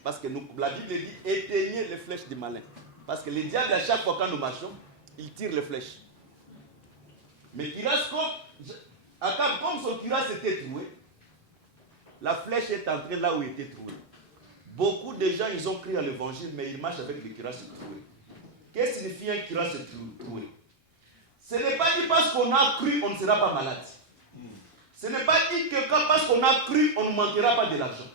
parce que la Bible dit éteignez les flèches des malins. Parce que les diables, à chaque fois quand nous marchons, ils tirent les flèches. Mais cuirasse, Akab, comme son cuirasse était trouée, la flèche est entrée là où elle était trouée. Beaucoup de gens, ils ont cru à l'évangile, mais ils marchent avec des cuirasses trouées. Qu'est-ce que signifie un cuirasse troué? Ce n'est pas dit parce qu'on a cru, on ne sera pas malade. Ce n'est pas dit que parce qu'on a cru, on ne manquera pas de l'argent.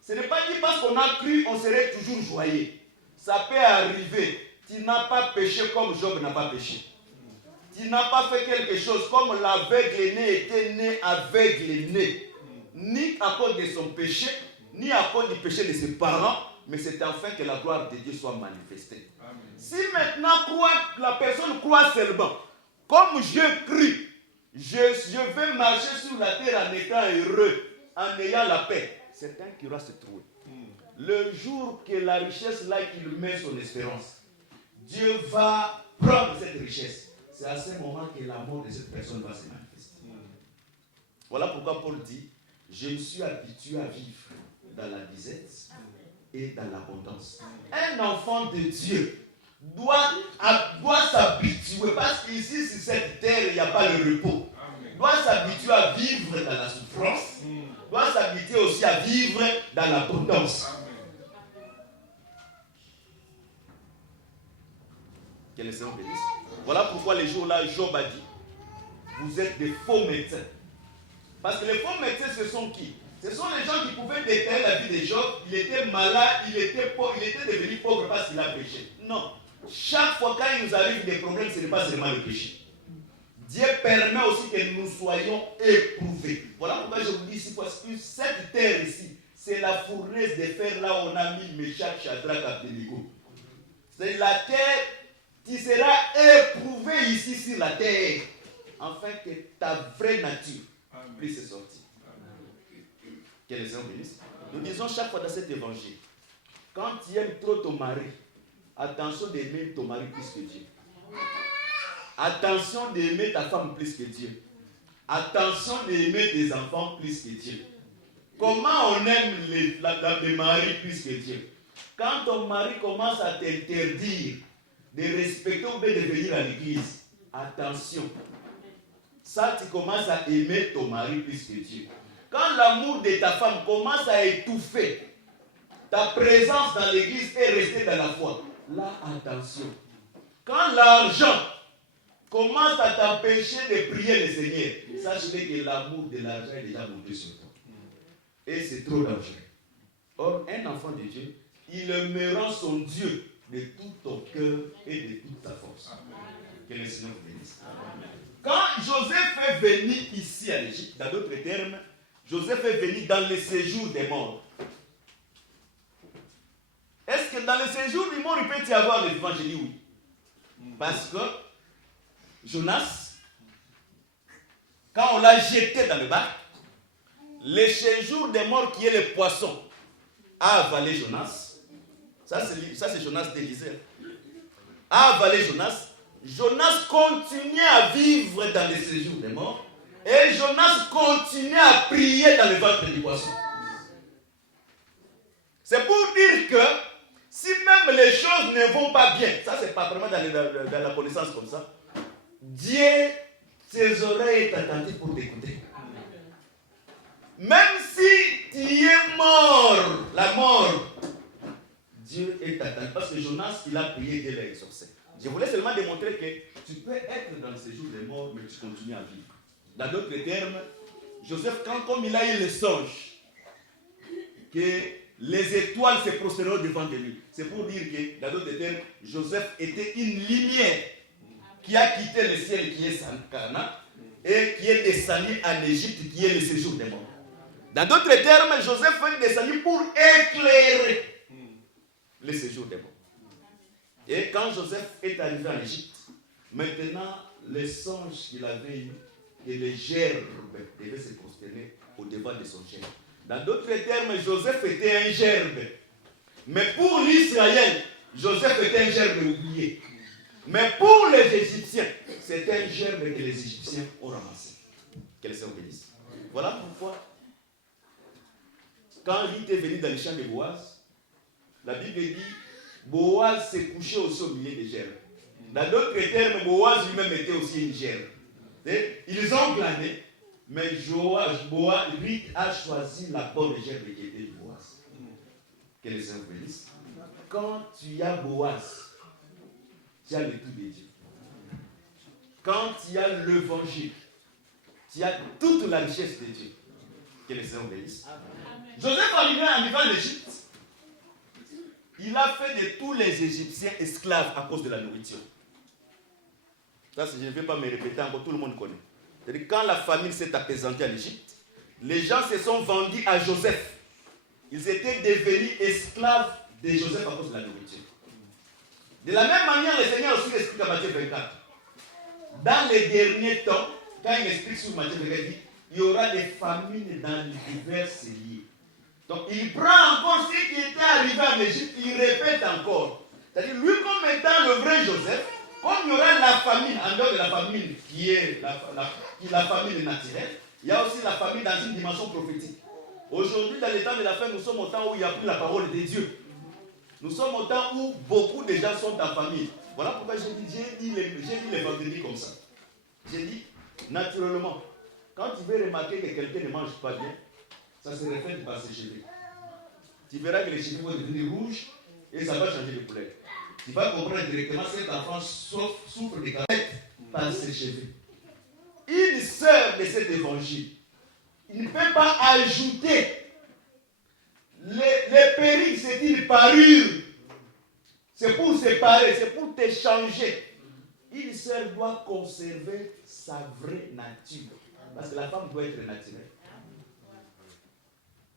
Ce n'est pas dit parce qu'on a cru, on serait toujours joyeux. Ça peut arriver. Tu n'as pas péché comme Job n'a pas péché. Tu n'as pas fait quelque chose comme l'aveugle né était né aveugle né. Ni à cause de son péché, ni à cause du péché de ses parents, mais c'est afin que la gloire de Dieu soit manifestée. Amen. Si maintenant la personne croit seulement, comme je crie, je vais marcher sur la terre en étant heureux, en ayant la paix, c'est un qui va se trouver. Le jour que la richesse là qu'il met son espérance, Dieu va prendre cette richesse. C'est à ce moment que la mort de cette personne va se manifester. Voilà pourquoi Paul dit, je me suis habitué à vivre dans la disette et dans l'abondance. Un enfant de Dieu doit s'habituer, parce qu'ici sur cette terre il n'y a pas le repos. Doit s'habituer à vivre dans la souffrance, doit s'habituer aussi à vivre dans l'abondance. Que le Seigneur bénisse. Voilà pourquoi les jours-là, Job a dit, vous êtes des faux médecins. Parce que les faux médecins, ce sont qui? Ce sont les gens qui pouvaient déterrer la vie de Job. Il était malade, il était pauvre, il était devenu pauvre parce qu'il a péché. Non. chaque fois quand il nous arrive des problèmes, ce n'est pas seulement le péché. Dieu permet aussi que nous soyons éprouvés. Voilà pourquoi je vous dis ici, parce que cette terre ici, c'est la fournaise de fer là où on a mis Meshach, Shadrach, Abednego. C'est la terre qui sera éprouvée ici sur la terre, afin que ta vraie nature puisse sortir. Que les Seigneur bénisse. Nous disons chaque fois dans cet évangile, quand tu aimes trop ton mari, attention d'aimer ton mari plus que Dieu. Attention d'aimer ta femme plus que Dieu. Attention d'aimer tes enfants plus que Dieu. Comment on aime les maris plus que Dieu? Quand ton mari commence à t'interdire de respecter ou de venir à l'église, attention. Ça, tu commences à aimer ton mari plus que Dieu. Quand l'amour de ta femme commence à étouffer ta présence dans l'église et rester dans la foi, là, attention. Quand l'argent commence à t'empêcher de prier le Seigneur, sache que l'amour de l'argent est déjà monté sur toi. Et c'est trop dangereux. Or, un enfant de Dieu, il aimera son Dieu de tout ton cœur et de toute ta force. Que le Seigneur vous bénisse. Quand Joseph est venu ici à l'Égypte, dans d'autres termes, Joseph est venu dans le séjour des morts. Est-ce que dans le séjour des morts, il peut y avoir le vivant? Je dis oui. Parce que Jonas, quand on l'a jeté dans le bac, le séjour des morts qui est le poisson a avalé Jonas. Ça c'est Jonas d'Élisée. A avalé Jonas. Jonas continuait à vivre dans le séjour des morts. Et Jonas continuait à prier dans le ventre du poisson. C'est pour dire que si même les choses ne vont pas bien, ça c'est pas vraiment dans la connaissance comme ça, Dieu, ses oreilles est attentif pour t'écouter. Même si tu es mort, la mort, Dieu est attentif. Parce que Jonas, il a prié, Dieu l'a exaucé. Je voulais seulement démontrer que tu peux être dans le séjour des morts, mais tu continues à vivre. Dans d'autres termes, Joseph, comme il a eu le songe, que les étoiles se prosternent devant de lui, c'est pour dire que, dans d'autres termes, Joseph était une lumière qui a quitté le ciel, qui est Canaan, et qui est descendu en Égypte, qui est le séjour des morts. Dans d'autres termes, Joseph est descendu pour éclairer le séjour des morts. Et quand Joseph est arrivé en Égypte, maintenant, le songe qu'il avait eu, que les gerbes devaient se prosterner au devant de son gerbe. Dans d'autres termes, Joseph était un gerbe. Mais pour l'Israël, Joseph était un gerbe oublié. Mais pour les Égyptiens, c'était un gerbe que les Égyptiens ont ramassé. Que le Seigneur bénisse. Voilà pourquoi, quand Ruth est venu dans les champs de Boaz, la Bible dit, Boaz s'est couché aussi au milieu des gerbes. Dans d'autres termes, Boaz lui-même était aussi une gerbe. Ils ont glané, mais Ruth a choisi la bonne gerbe qui était Boaz. Que les Seigneur bénisse. Quand tu as Boaz, tu as le tout de Dieu. Quand tu as l'évangile, tu as toute la richesse de Dieu. Que les Seigneur bénisse. Joseph arrivé en Égypte, il a fait de tous les Égyptiens esclaves à cause de la nourriture. Ça, je ne vais pas me répéter encore, tout le monde connaît. C'est-à-dire, quand la famine s'est apaisantée en Égypte, les gens se sont vendus à Joseph. Ils étaient devenus esclaves de Joseph à cause de la nourriture. De la même manière, le Seigneur aussi explique à Matthieu 24. Dans les derniers temps, quand il explique sur Matthieu 24, il dit, il y aura des famines dans divers lieux. Donc, il prend encore ce qui était arrivé en Égypte, il répète encore. C'est-à-dire, lui, comme étant le vrai Joseph, comme il y aura la famine, en dehors de la famine qui est la famine naturelle, il y a aussi la famine dans une dimension prophétique. Aujourd'hui, dans les temps de la fin, nous sommes au temps où il n'y a plus la parole de Dieu. Nous sommes au temps où beaucoup de gens sont en famille. Voilà pourquoi j'ai dit les vendredis comme ça. J'ai dit, naturellement, quand tu veux remarquer que quelqu'un ne mange pas bien, ça se reflète par ses cheveux. Tu verras que les cheveux vont devenir rouges et ça va changer de couleur. Tu vas comprendre directement que cet enfant souffre de carettes par ses cheveux. Une sœur de cet évangile, il ne peut pas ajouter les périls, c'est une parure. C'est pour séparer, c'est pour t'échanger. Une sœur doit conserver sa vraie nature. Parce que la femme doit être naturelle.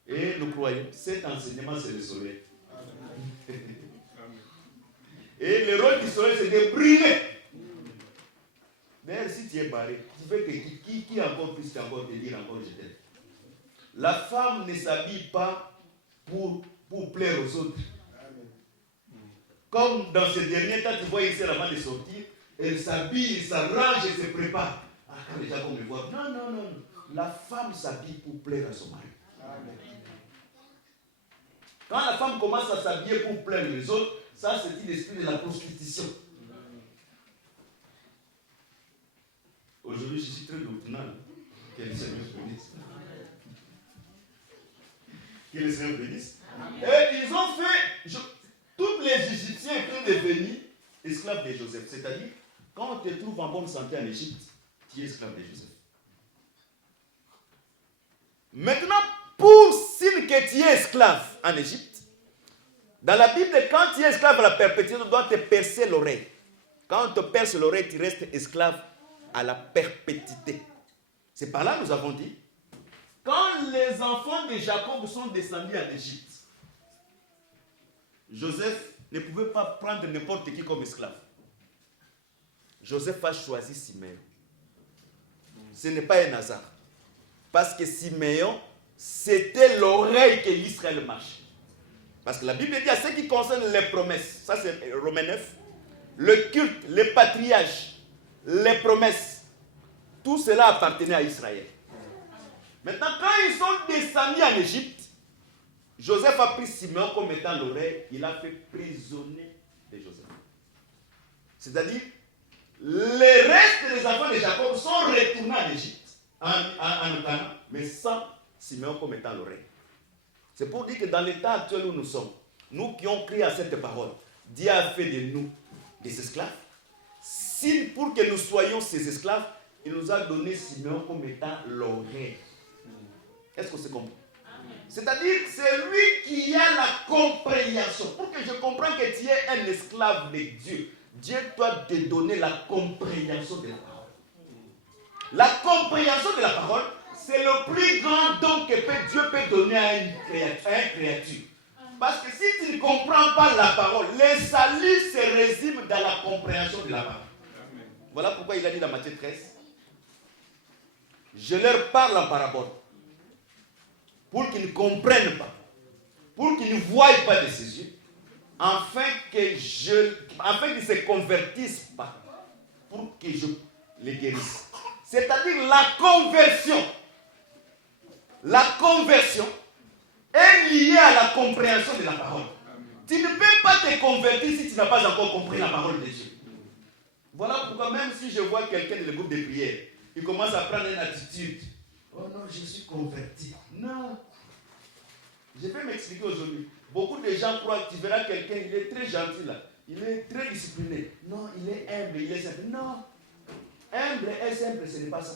Et nous croyons, cet enseignement, c'est le soleil. Et le rôle du soleil, c'est de briller. D'ailleurs, si tu es barré, tu fais que qui encore puisse encore te dire encore je t'aime. La femme ne s'habille pas pour plaire aux autres. Comme dans ce dernier temps, tu vois ici avant de sortir, elle s'habille, elle s'arrange, elle se prépare. Ah, quand les gens vont me voir. Non, non, non. La femme s'habille pour plaire à son mari. Quand la femme commence à s'habiller pour plaire les autres, ça c'est l'esprit de la prostitution. Aujourd'hui, je suis très doctrinal. Que le Seigneur bénisse. Que le Seigneur bénisse. Et ils ont fait... Tous les Égyptiens étaient devenus esclaves de Joseph. C'est-à-dire, quand on te trouve en bonne santé en Égypte, tu es esclave de Joseph. Maintenant, pour signe que tu es esclave en Égypte, dans la Bible, quand tu es esclave à la perpétuité, on doit te percer l'oreille. Quand on te perce l'oreille, tu restes esclave à la perpétuité. C'est par là que nous avons dit, quand les enfants de Jacob sont descendus en Égypte, Joseph ne pouvait pas prendre n'importe qui comme esclave. Joseph a choisi Siméon. Ce n'est pas un hasard. Parce que Siméon, c'était l'oreille que l'Israël marche. Parce que la Bible dit à ce qui concerne les promesses, ça c'est Romains 9, le culte, les patriarches, les promesses, tout cela appartenait à Israël. Maintenant, quand ils sont descendus en Égypte, Joseph a pris Siméon comme étant l'oreille, il a fait prisonnier de Joseph. C'est-à-dire, les restes des enfants de Jacob sont retournés en Égypte, en Canaan, mais sans Siméon comme étant l'oreille. C'est pour dire que dans l'état actuel où nous sommes, nous qui ont crié à cette parole, Dieu a fait de nous des esclaves. Si pour que nous soyons ces esclaves, il nous a donné Siméon comme étant l'oreille. Est-ce que c'est compris? C'est-à-dire, c'est lui qui a la compréhension. Pour que je comprenne que tu es un esclave de Dieu, Dieu doit te donner la compréhension de la parole. La compréhension de la parole, c'est le plus grand don que Dieu peut donner à une créature. Parce que si tu ne comprends pas la parole, le salut se résume dans la compréhension de la parole. Voilà pourquoi il a dit dans Matthieu 13, je leur parle en parabole. Pour qu'ils ne comprennent pas, pour qu'ils ne voient pas de ses yeux, afin qu'ils ne se convertissent pas, pour que je les guérisse. C'est-à-dire la conversion est liée à la compréhension de la parole. Tu ne peux pas te convertir si tu n'as pas encore compris la parole de Dieu. Voilà pourquoi même si je vois quelqu'un dans le groupe de prière, il commence à prendre une attitude. Oh non, je suis converti. Non. Je vais m'expliquer aujourd'hui. Beaucoup de gens croient que tu verras quelqu'un, il est très gentil là. Il est très discipliné. Non, il est humble, il est simple. Non. Humble et simple, ce n'est pas ça.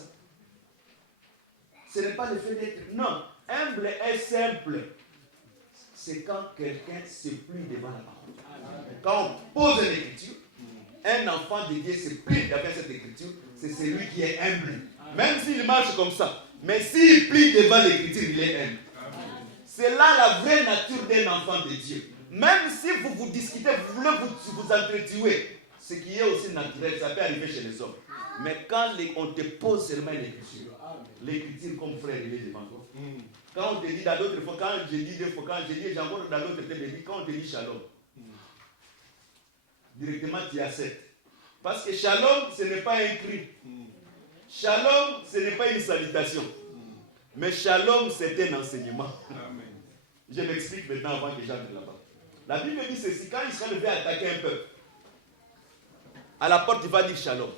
Ce n'est pas le fait d'être. Non. Humble et simple, c'est quand quelqu'un se plie devant la parole. Quand on pose l'écriture, un enfant de Dieu se plie devant cette écriture, c'est celui qui est humble. Même s'il marche comme ça. Mais s'il plie devant l'écriture, il est humble. C'est là la vraie nature d'un enfant de Dieu. Même si vous discutez, vous voulez vous entretuer, ce qui est aussi naturel, ça peut arriver chez les hommes. Mais quand on te pose seulement l'écriture comme frère, il est devant toi. Quand on te dit dans d'autres fois, quand je dis deux fois, quand je dis encore dans l'autre tête, quand on te dit shalom, directement tu acceptes. Parce que shalom, ce n'est pas un cri. Shalom, ce n'est pas une salutation. Mais shalom, c'est un enseignement. Amen. Je m'explique maintenant avant que j'entre là-bas. La Bible dit ceci, quand Israël veut attaquer un peuple, à la porte, il va dire shalom.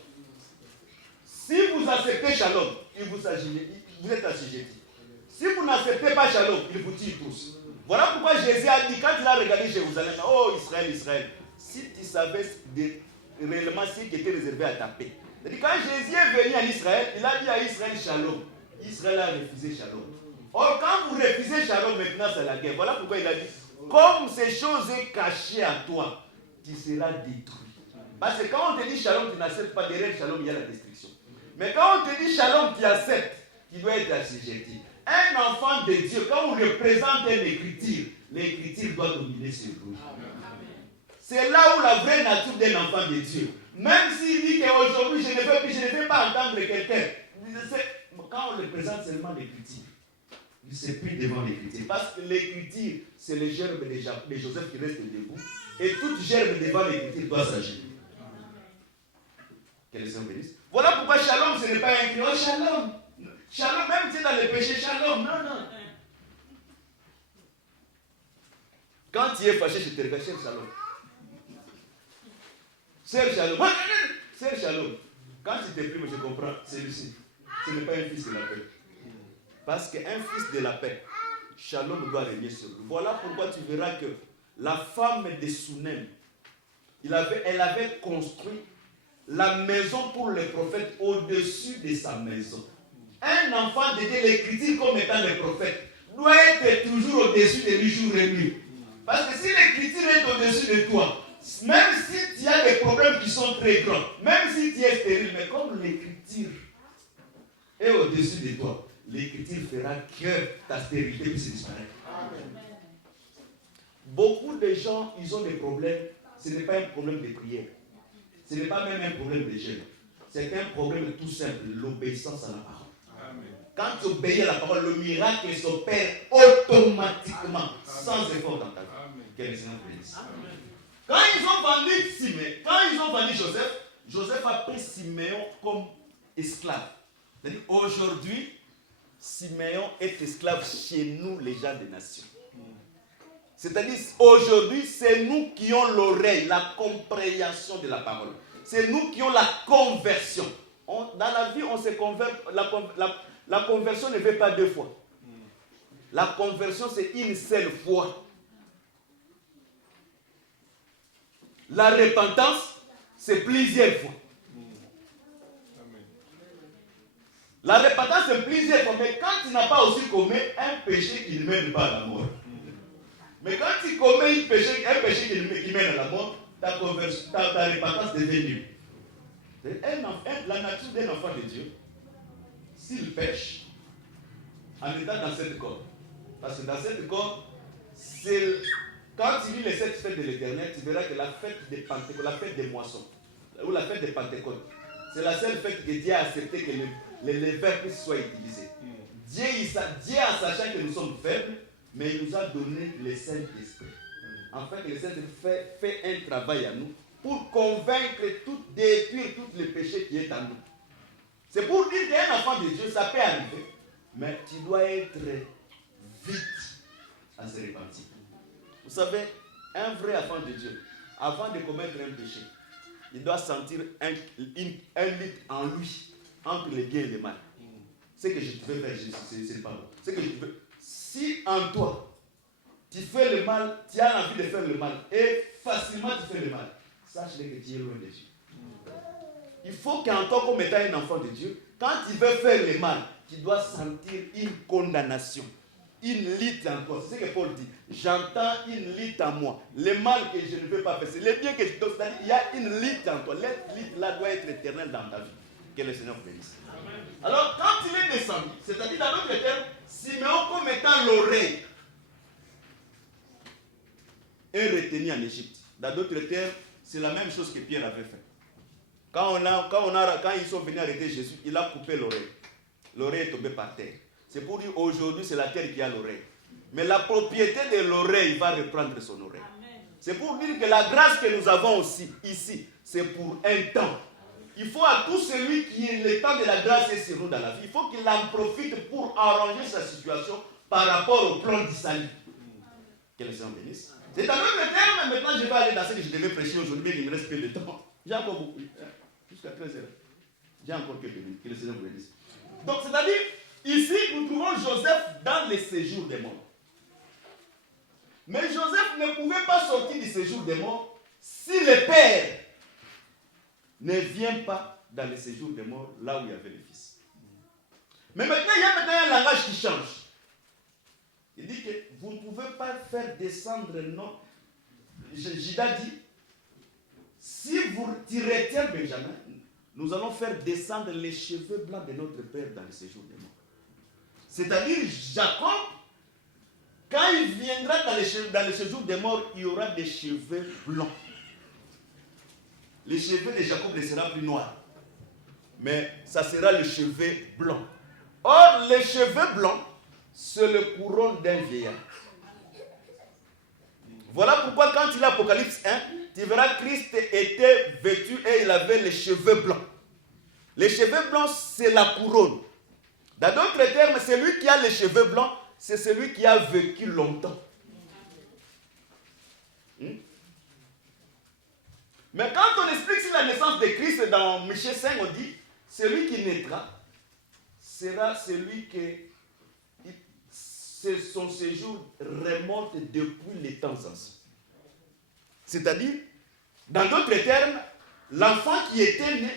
Si vous acceptez shalom, vous êtes assujettis. Si vous n'acceptez pas shalom, il vous tue tous. Voilà pourquoi Jésus a dit, quand il a regardé Jérusalem, oh Israël, Israël, si tu savais réellement ce qui était réservé à ta paix. C'est-à-dire, quand Jésus est venu en Israël, il a dit à Israël shalom. Israël a refusé shalom. Or, quand vous refusez shalom, maintenant c'est la guerre. Voilà pourquoi il a dit, comme ces choses sont cachées à toi, tu seras détruit. Parce que quand on te dit shalom, tu n'acceptes pas. Derrière shalom, il y a la destruction. Mais quand on te dit shalom, tu acceptes. Tu dois être assujetti. Un enfant de Dieu, quand on lui présente l'écriture doit dominer sur lui. C'est là où la vraie nature d'un enfant de Dieu. Même s'il dit qu'aujourd'hui je ne veux pas entendre quelqu'un. Quand on le présente seulement l'écriture, il s'est pris devant l'écriture. Parce que l'écriture, c'est le germe de Joseph qui reste debout. Et toute germe devant l'écriture doit s'agir. Que le Seigneur bénisse. Voilà pourquoi shalom, ce n'est pas un cri. Oh, shalom. Shalom, même si tu es dans le péché, shalom. Non, non. Quand tu es fâché, je te regarde, cher shalom. Cher shalom. Cher shalom. Quand tu t'exprimes, je comprends, celui-ci. Ce n'est pas un fils de la paix. Parce qu'un fils de la paix, shalom doit régner sur lui. Voilà pourquoi tu verras que la femme de Sunem, elle avait construit la maison pour le prophète au-dessus de sa maison. Un enfant de Dieu, l'écriture comme étant le prophète, doit être toujours au-dessus de lui jour et nuit. Parce que si l'écriture est au-dessus de toi, même si tu as des problèmes qui sont très grands, même si tu es stérile, mais comme l'écriture est au-dessus de toi, l'écriture fera que ta stérilité puisse disparaître. Beaucoup de gens, ils ont des problèmes. Ce n'est pas un problème de prière. Ce n'est pas même un problème de jeûne. C'est un problème tout simple, l'obéissance à la parole. Amen. Quand tu obéis à la parole, le miracle s'opère automatiquement, sans effort dans ta vie. Que le Seigneur bénisse. Quand ils ont vendu Joseph, Joseph a pris Siméon comme esclave. C'est-à-dire, aujourd'hui, Siméon est esclave chez nous, les gens des nations. C'est-à-dire, aujourd'hui, c'est nous qui avons l'oreille, la compréhension de la parole. C'est nous qui avons la conversion. Dans la vie, on se convertit. La conversion ne fait pas deux fois. La conversion, c'est une seule fois. La repentance, c'est plusieurs fois. La repentance, c'est plusieurs fois. Mais quand tu n'as pas aussi commis un péché qui ne mène pas à la mort. Mais quand tu commets un péché qui mène à la mort, ta repentance devient nulle. La nature d'un enfant de Dieu, s'il pêche, en étant dans cette corps, parce que dans cette corps, quand tu lis les 7 fêtes de l'Éternel, tu verras que la fête des Pentecôte, la fête des moissons, ou la fête des Pentecôtes, c'est la seule fête que Dieu a accepté que les verbes soient utilisés. Dieu, en sachant que nous sommes faibles, mais il nous a donné le Saint-Esprit. Afin que le Saint-Esprit fait un travail à nous pour convaincre, détruire tous les péchés qui sont en nous. C'est pour dire qu'un enfant de Dieu, ça peut arriver, mais tu dois être vite à se repentir. Vous savez, un vrai enfant de Dieu, avant de commettre un péché, il doit sentir un lutte en lui, entre le bien et le mal. Ce que je peux faire, c'est pas bon. Ce que je peux. Si en toi, tu fais le mal, tu as envie de faire le mal, et facilement tu fais le mal, sache-le que tu es loin de Dieu. Il faut qu'en toi, comme étant un enfant de Dieu, quand tu veux faire le mal, tu dois sentir une condamnation, une lutte en toi. C'est ce que Paul dit. J'entends une lutte en moi. Le mal que je ne veux pas faire, c'est le bien que je dois faire. Il y a une lutte en toi. Cette lutte-là doit être éternelle dans ta vie. Que le Seigneur vous bénisse. Alors, quand il est descendu, c'est-à-dire dans d'autres termes, Siméon comme étant l'oreille est retenu en Égypte. Dans d'autres termes, c'est la même chose que Pierre avait fait. Quand ils sont venus arrêter Jésus, il a coupé l'oreille. L'oreille est tombée par terre. C'est pour dire aujourd'hui, c'est la terre qui a l'oreille. Mais la propriété de l'oreille va reprendre son oreille. Amen. C'est pour dire que la grâce que nous avons aussi ici, c'est pour un temps. Il faut à tout celui qui est le temps de la grâce est sur nous dans la vie, il faut qu'il en profite pour arranger sa situation par rapport au plan du salut. Que le Seigneur bénisse. C'est un même terme, maintenant je vais aller dans ce que je devais prêcher aujourd'hui, mais il me reste peu de temps. J'ai encore beaucoup. Jusqu'à 13h. J'ai encore quelques minutes. Que le Seigneur bénisse. Donc c'est-à-dire, ici nous trouvons Joseph dans les séjours des morts. Mais Joseph ne pouvait pas sortir du séjour des morts si le père ne vient pas dans le séjour des morts, là où il y avait le fils. Mais maintenant, il y a un langage qui change. Il dit que vous ne pouvez pas faire descendre non. Judas dit, vous retiens Benjamin, nous allons faire descendre les cheveux blancs de notre père dans le séjour des morts. C'est-à-dire, Jacob, quand il viendra dans le séjour des morts, il y aura des cheveux blancs. Les cheveux de Jacob ne seront plus noirs, mais ça sera le cheveu blanc. Or, les cheveux blancs, c'est le couronne d'un vieillard. Voilà pourquoi quand tu lis Apocalypse 1, tu verras Christ était vêtu et il avait les cheveux blancs. Les cheveux blancs, c'est la couronne. Dans d'autres termes, celui qui a les cheveux blancs, c'est celui qui a vécu longtemps. Mais quand on explique sur la naissance de Christ dans Michée 5, on dit, celui qui naîtra sera celui que son séjour remonte depuis les temps anciens. C'est-à-dire, dans d'autres termes, l'enfant qui était né,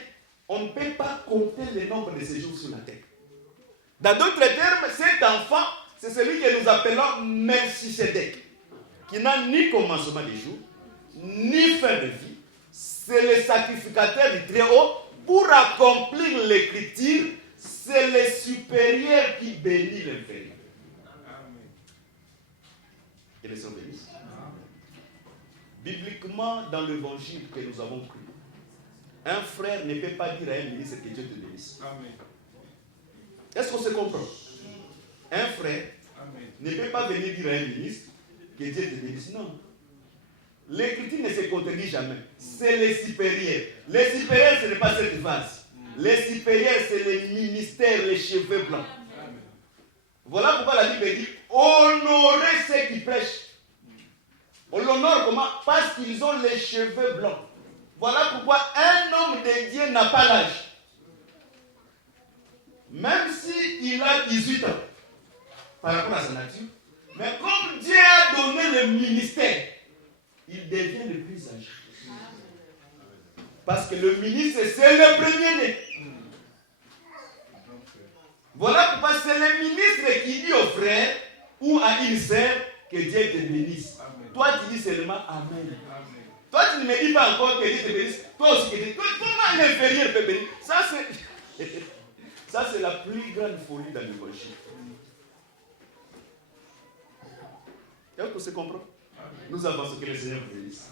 on ne peut pas compter le nombre de séjours sur la terre. Dans d'autres termes, cet enfant, c'est celui que nous appelons Melchisedec, qui n'a ni commencement de jour, ni fin de vie. C'est le sacrificateur du Très-Haut. Pour accomplir l'écriture, c'est le supérieur qui bénit l'inférieur. Que le Seigneur bénisse. Bibliquement, dans l'évangile que nous avons pris, un frère ne peut pas dire à un ministre que Dieu te bénisse. Amen. Est-ce qu'on se comprend? Un frère ne peut pas venir dire à un ministre que Dieu te bénisse. Non. L'écriture ne se contredit jamais. C'est les supérieurs. Les supérieurs, ce n'est pas cette vase. Les supérieurs, c'est les ministères, les cheveux blancs. Voilà pourquoi la Bible dit honorez ceux qui prêchent. On l'honore comment? Parce qu'ils ont les cheveux blancs. Voilà pourquoi un homme de Dieu n'a pas l'âge. Même s'il a 18 ans, par rapport à sa nature, mais comme Dieu a donné le ministère, il devient le plus âgé. Parce que le ministre, c'est le premier-né. Voilà pourquoi c'est le ministre qui dit au frère ou à une sœur que Dieu te bénisse. Amen. Toi, tu dis seulement Amen. Amen. Toi, tu ne me dis pas encore que Dieu te bénisse. Toi aussi, que Dieu te bénisse. Comment l'inférieur peut bénir? Ça, c'est la plus grande folie dans l'évangile. Est-ce que c'est compris? Nous avançons, que le Seigneur vous bénisse.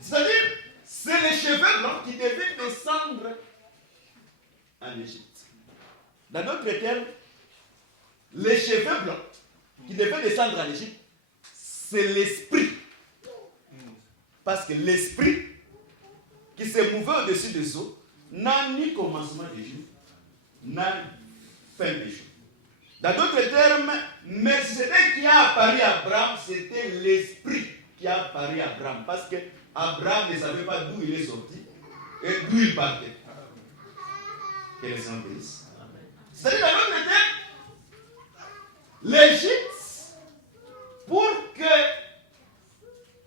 C'est-à-dire, c'est les cheveux blancs qui devaient descendre en Égypte. Dans d'autres termes, les cheveux blancs qui devaient descendre en Égypte, c'est l'esprit. Parce que l'esprit qui se mouvait au-dessus des eaux n'a ni commencement de jour, n'a fin de jour. Dans d'autres termes, mais c'était qui a apparu à Abraham, c'était l'esprit qui a apparu à Abraham. Parce que Abraham ne savait pas d'où il est sorti et d'où il partait. Que les gens bénissent. C'est-à-dire, dans d'autres termes, l'Égypte, pour que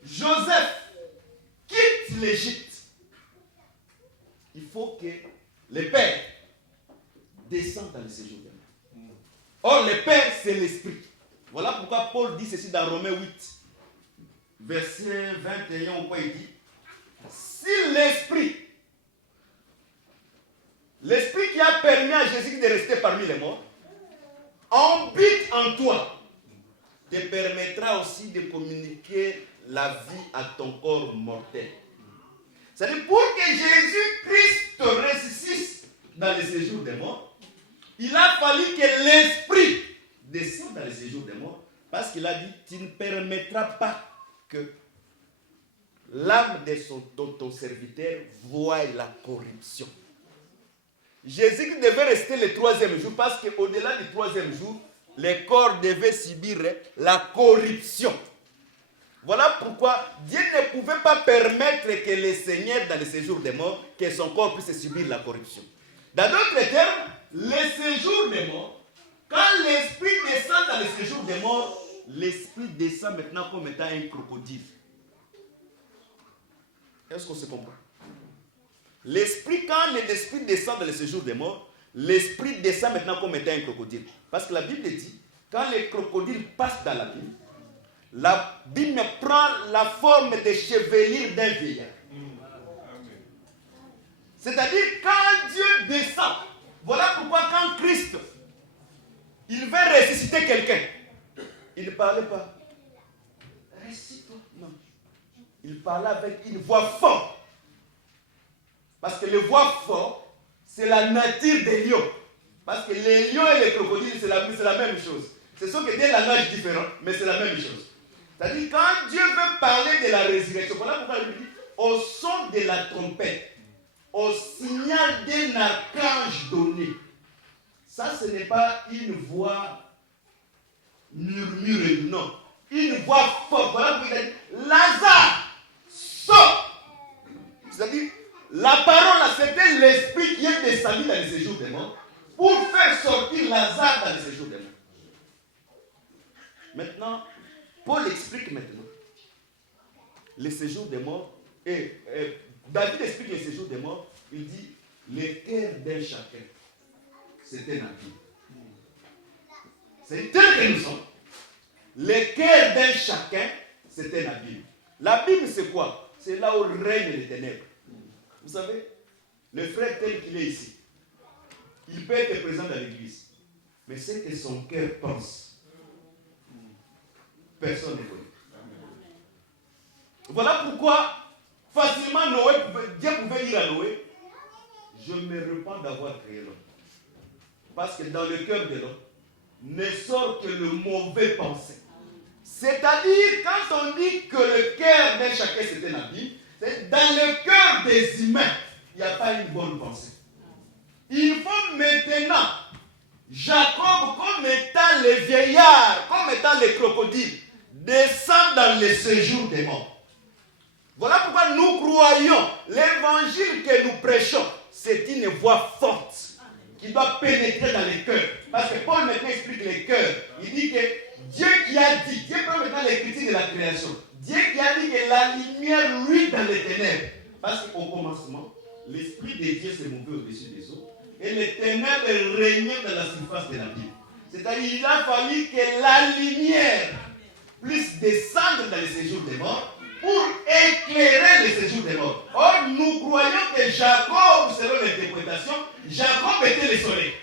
Joseph quitte l'Égypte, il faut que les pères descendent dans le séjour des morts. Or, le père, c'est l'esprit. Voilà pourquoi Paul dit ceci dans Romains 8, verset 21, où il dit, si l'esprit qui a permis à Jésus de rester parmi les morts, habite en toi, te permettra aussi de communiquer la vie à ton corps mortel. C'est-à-dire, pour que Jésus-Christ te ressuscite dans le séjour des morts, il a fallu que l'esprit descende dans le séjour des morts, parce qu'il a dit, tu ne permettras pas que l'âme de ton serviteur voie la corruption. Jésus devait rester le troisième jour, parce qu'au-delà du troisième jour, les corps devaient subir la corruption. Voilà pourquoi Dieu ne pouvait pas permettre que le Seigneur, dans le séjour des morts, que son corps puisse subir la corruption. Dans d'autres termes, le séjour des morts, quand l'esprit descend dans le séjour des morts, l'esprit descend maintenant comme étant un crocodile. Est-ce qu'on se comprend? L'esprit, quand l'esprit descend dans le séjour des morts, l'esprit descend maintenant comme étant un crocodile. Parce que la Bible dit, quand les crocodiles passent dans la Bible prend la forme des chevelures d'un vieillard. C'est-à-dire quand Dieu descend. Voilà pourquoi quand Christ, il veut ressusciter quelqu'un, il ne parlait pas. Ressuscite-toi. Non. Il parlait avec une voix forte. Parce que les voix fortes, c'est la nature des lions. Parce que les lions et les crocodiles, c'est la même chose. Ce sont que des langages différents, mais c'est la même chose. C'est-à-dire, quand Dieu veut parler de la résurrection, voilà pourquoi il dit, au son de la trompette, au signal d'un archange donné. Ça, ce n'est pas une voix murmurée, non. Une voix forte. Voilà pourquoi il dit, Lazare, sort. C'est-à-dire, la parole, c'était l'esprit qui est descendu dans le séjour des morts pour faire sortir Lazare dans le séjour des morts. Maintenant, Paul explique maintenant le séjour des morts. Et David explique le séjour des morts. Il dit, le cœur d'un chacun, c'est un abîme. C'est tel que nous sommes. Le cœur d'un chacun, c'est un abîme. L'abîme, c'est quoi? C'est là où règnent les ténèbres. Vous savez, le frère tel qu'il est ici, il peut être présent dans l'église, mais ce que son cœur pense, personne ne connaît. Voilà pourquoi, facilement, Dieu pouvait dire à Noé, je me repens d'avoir créé l'homme. Parce que dans le cœur de l'homme, ne sort que le mauvais pensée. C'est-à-dire, quand on dit que le cœur d'un chacun c'est un abîme, c'est dans le cœur des humains, il n'y a pas une bonne pensée. Il faut maintenant, Jacob, comme étant les vieillards, comme étant les crocodiles, descendre dans le séjour des morts. Voilà pourquoi nous croyons, l'évangile que nous prêchons, c'est une voix forte qui doit pénétrer dans les cœurs. Parce que Paul maintenant explique les cœurs. Il dit que Dieu qui a dit, Dieu prend maintenant les critiques de la création, Dieu qui a dit que la lumière luit dans les ténèbres. Parce qu'au commencement, l'Esprit de Dieu s'est mové au-dessus des eaux et les ténèbres régnaient dans la surface de la Bible. C'est-à-dire qu'il a fallu que la lumière puisse descendre dans le séjour des morts pour éclairer le séjour des morts. Or, nous croyons que Jacob, selon l'interprétation, Jacob était le soleil.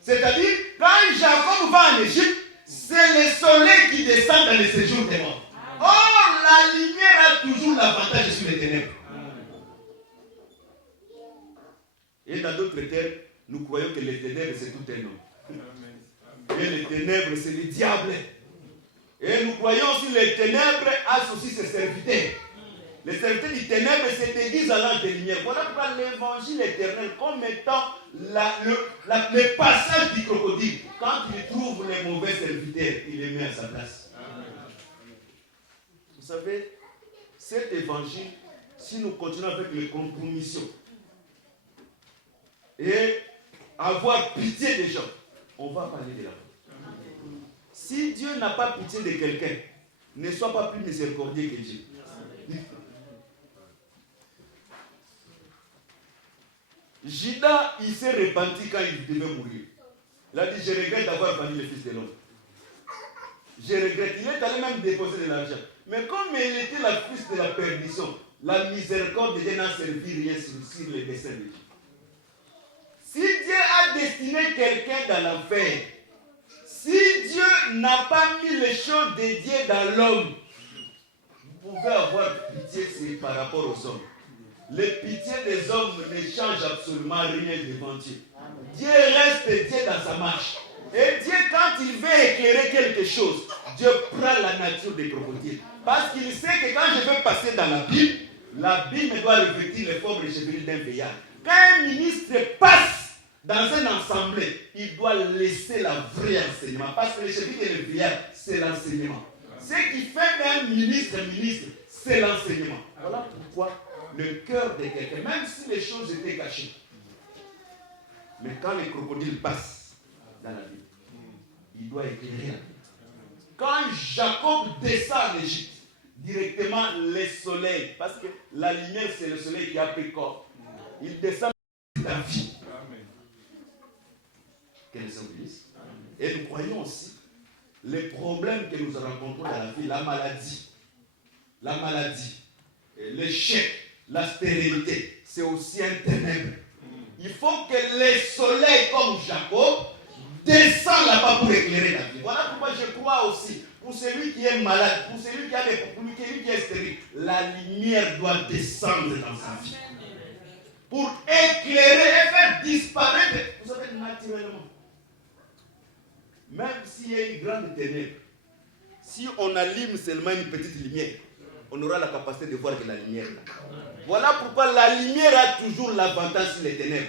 C'est-à-dire, quand Jacob va en Égypte, c'est le soleil qui descend dans le séjour des morts. Or, la lumière a toujours l'avantage sur les ténèbres. Et dans d'autres termes, nous croyons que les ténèbres, c'est tout un homme. Et les ténèbres, c'est le diable. Et nous croyons aussi que les ténèbres associent ses serviteurs. Les serviteurs du ténèbre se déguisent à l'ange de lumière. Voilà pourquoi l'évangile éternel, comme étant le passage du crocodile, quand il trouve les mauvais serviteurs, il les met à sa place. Vous savez, cet évangile, si nous continuons avec les compromissions et avoir pitié des gens, on va parler de la mort. Si Dieu n'a pas pitié de quelqu'un, ne sois pas plus miséricordieux que Dieu. Judas, il s'est repenti quand il devait mourir. Il a dit, je regrette d'avoir vendu le fils de l'homme. Je regrette. Il est allé même déposer de l'argent. Mais comme il était la fils de la perdition, la miséricorde de Dieu n'a servi rien sur le dessein de Dieu. Si Dieu a destiné quelqu'un dans l'enfer, si Dieu n'a pas mis les choses dédiées dans l'homme, vous pouvez avoir pitié par rapport aux hommes. Les pitiés des hommes ne changent absolument rien devant Dieu. Dieu reste Dieu dans sa marche. Et Dieu, quand il veut éclairer quelque chose, Dieu prend la nature des crocodiles. Parce qu'il sait que quand je veux passer dans la Bible doit revêtir les formes et chevelures d'un vieillard. Quand un ministre passe dans un assemblée, il doit laisser la vraie enseignement. Parce que les chevelures et le vieillard, c'est l'enseignement. Ce qui fait d'un ministre, c'est l'enseignement. Voilà pourquoi le cœur de quelqu'un, même si les choses étaient cachées, mais quand les crocodiles passent dans la vie, il doit éclairer la vie. Quand Jacob descend en Égypte, directement le soleil, parce que la lumière c'est le soleil qui a pris corps, il descend dans la vie. Que les hommes bénissent. Et nous croyons aussi les problèmes que nous rencontrons dans la vie, la maladie, l'échec, la stérilité, c'est aussi un ténèbre. Il faut que le soleil, comme Jacob, descende là-bas pour éclairer la vie. Voilà pourquoi je crois aussi, pour celui qui est malade, pour celui qui est stérile, la lumière doit descendre dans sa vie. Pour éclairer et faire disparaître, vous savez, naturellement. Même s'il y a une grande ténèbre, si on allume seulement une petite lumière, on aura la capacité de voir que la lumière est là. Voilà pourquoi la lumière a toujours l'avantage sur les ténèbres.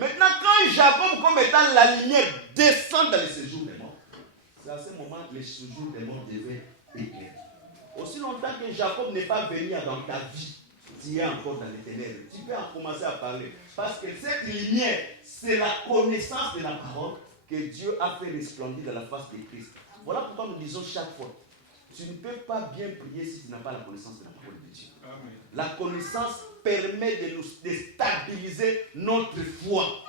Maintenant, quand Jacob, comme étant la lumière, descend dans le séjour des morts, c'est à ce moment que le séjour des morts devait éclairer. Aussi longtemps que Jacob n'est pas venu dans ta vie, tu es encore dans les ténèbres. Tu peux en commencer à parler. Parce que cette lumière, c'est la connaissance de la parole que Dieu a fait resplendir dans la face de Christ. Voilà pourquoi nous disons chaque fois, tu ne peux pas bien prier si tu n'as pas la connaissance de la parole de Dieu. Amen. La connaissance permet de stabiliser notre foi.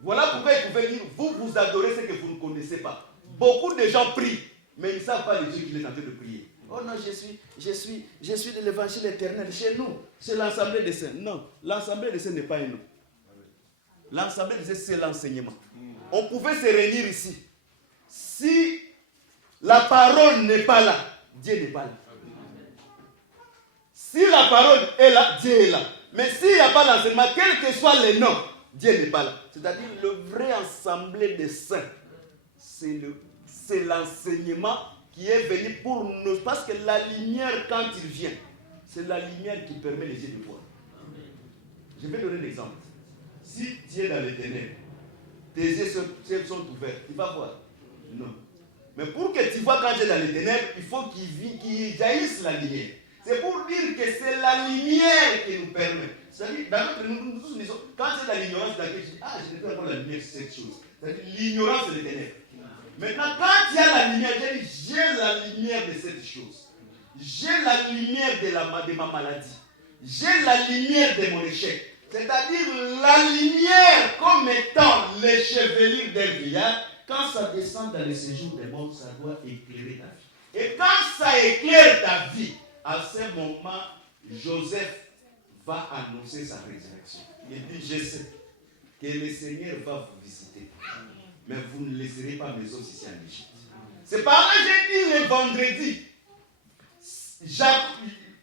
Voilà pourquoi il pouvait dire, vous adorez ce que vous ne connaissez pas. Beaucoup de gens prient, mais ils ne savent pas le Dieu qu'il est en train de prier. Oh non, je suis de l'évangile éternel. Chez nous, c'est l'Assemblée des saints. Non, l'Assemblée des saints n'est pas un nom. L'Assemblée des saints, c'est l'enseignement. On pouvait se réunir ici. Si la parole n'est pas là, Dieu n'est pas là. Si la parole est là, Dieu est là. Mais s'il n'y a pas l'enseignement, quel que soit le nom, Dieu n'est pas là. C'est-à-dire le vrai assemblée des saints, c'est l'enseignement qui est venu pour nous. Parce que la lumière, quand il vient, c'est la lumière qui permet les yeux de voir. Je vais donner un exemple. Si tu es dans les ténèbres, tes yeux sont ouverts, tu vas voir. Non. Mais pour que tu vois quand tu es dans les ténèbres, il faut qu'il jaillisse la lumière. C'est pour dire que c'est la lumière qui nous permet. C'est-à-dire, dans notre nous tous disons, quand c'est la l'ignorance dans laquelle je dis, je n'ai pas encore la lumière sur cette chose. C'est-à-dire, l'ignorance c'est les ténèbres. Maintenant, quand il y a la lumière, j'ai la lumière de cette chose. J'ai la lumière de ma maladie. J'ai la lumière de mon échec. C'est-à-dire, la lumière comme étant les chevelures d'un vieillard, quand ça descend dans le séjour des morts, ça doit éclairer ta vie. Et quand ça éclaire ta vie, à ce moment, Joseph va annoncer sa résurrection. Il dit, je sais que le Seigneur va vous visiter, mais vous ne laisserez pas mes os ici en Égypte. C'est par là que j'ai dit le vendredi,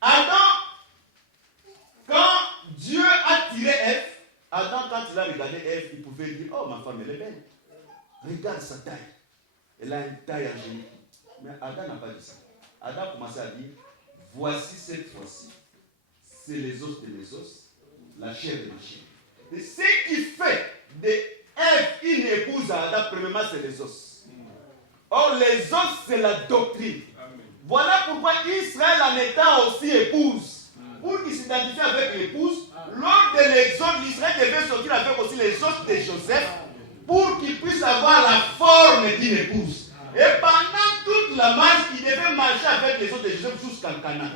Adam, quand Dieu a tiré Ève, Adam, quand il a regardé Ève, il pouvait dire, oh ma femme elle est belle. Regarde sa taille. Elle a une taille angélique. Mais Adam n'a pas dit ça. Adam a commencé à dire, voici cette fois-ci, c'est les os de mes os, la chair de ma chair. Et ce qui fait de Ève une épouse à Adam, premièrement, c'est les os. Or, les os, c'est la doctrine. Amen. Voilà pourquoi Israël, en étant aussi épouse, pour qu'il s'identifie avec l'épouse, lors de l'exode, l'Israël devait sortir avec aussi les os de Joseph, pour qu'il puisse avoir la forme d'une épouse. Et pendant toute la marche, il devait marcher avec les os de Joseph jusqu'en Canaan.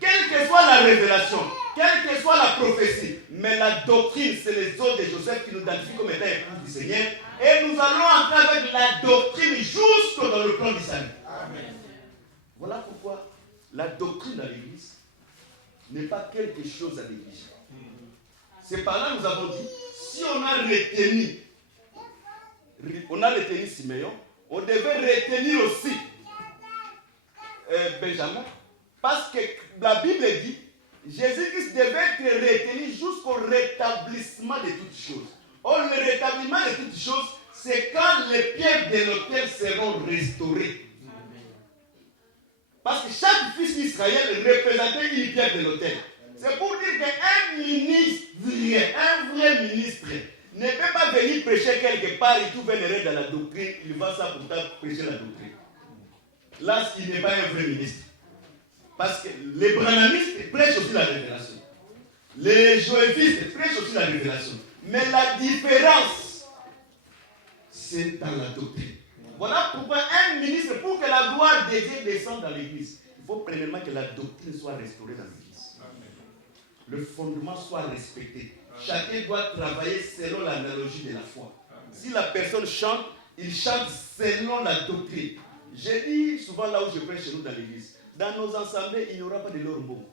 Quelle que soit la révélation, quelle que soit la prophétie, mais la doctrine, c'est les os de Joseph qui nous identifient comme étant époux du Seigneur. Et nous allons entrer avec la doctrine jusqu'au dans le plan du salut. Amen. Voilà pourquoi la doctrine dans l'Église n'est pas quelque chose à négliger. C'est par là que nous avons dit, si on a retenu Siméon, on devait retenir aussi Benjamin, parce que la Bible dit, Jésus-Christ devait être retenu jusqu'au rétablissement de toutes choses. Or, le rétablissement de toutes choses, c'est quand les pierres de l'autel seront restaurées. Parce que chaque fils d'Israël représentait une pierre de l'autel. C'est pour dire qu'un ministre, un vrai ministre, ne peut pas venir prêcher quelque part et tout vénérer dans la doctrine, il va ça pour prêcher la doctrine. Là, il n'est pas un vrai ministre. Parce que les branhamistes prêchent aussi la révélation. Les joévistes prêchent aussi la révélation. Mais la différence, c'est dans la doctrine. Voilà pourquoi un ministre, pour que la gloire de Dieu descende dans l'église, il faut premièrement que la doctrine soit restaurée dans l'église. Le fondement soit respecté. Chacun doit travailler selon l'analogie de la foi. Si la personne chante, il chante selon la doctrine. Je dis souvent là où je prêche chez nous dans l'église, dans nos assemblées, il n'y aura pas de lorbeau.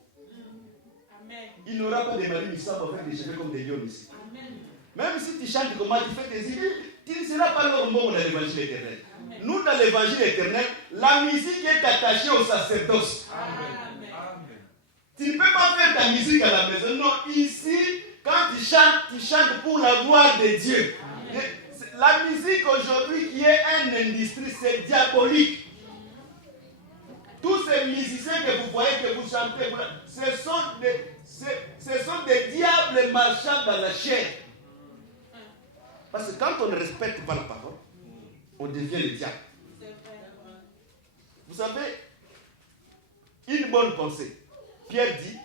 Il n'y aura pas de Marie Missab avec des cheveux comme des lions ici. Même si tu chantes comment tu fais tes idées, tu ne seras pas le bon dans l'évangile éternel. Nous, dans l'évangile éternel, la musique est attachée au sacerdoce. Tu ne peux pas faire ta musique à la maison. Non, ici, quand tu chantes pour la gloire de Dieu. La musique aujourd'hui qui est une industrie, c'est diabolique. Tous ces musiciens que vous voyez, que vous chantez, ce sont des diables marchant dans la chair. Parce que quand on ne respecte pas la parole, on devient le diable. Vous savez, une bonne pensée. Pierre dit,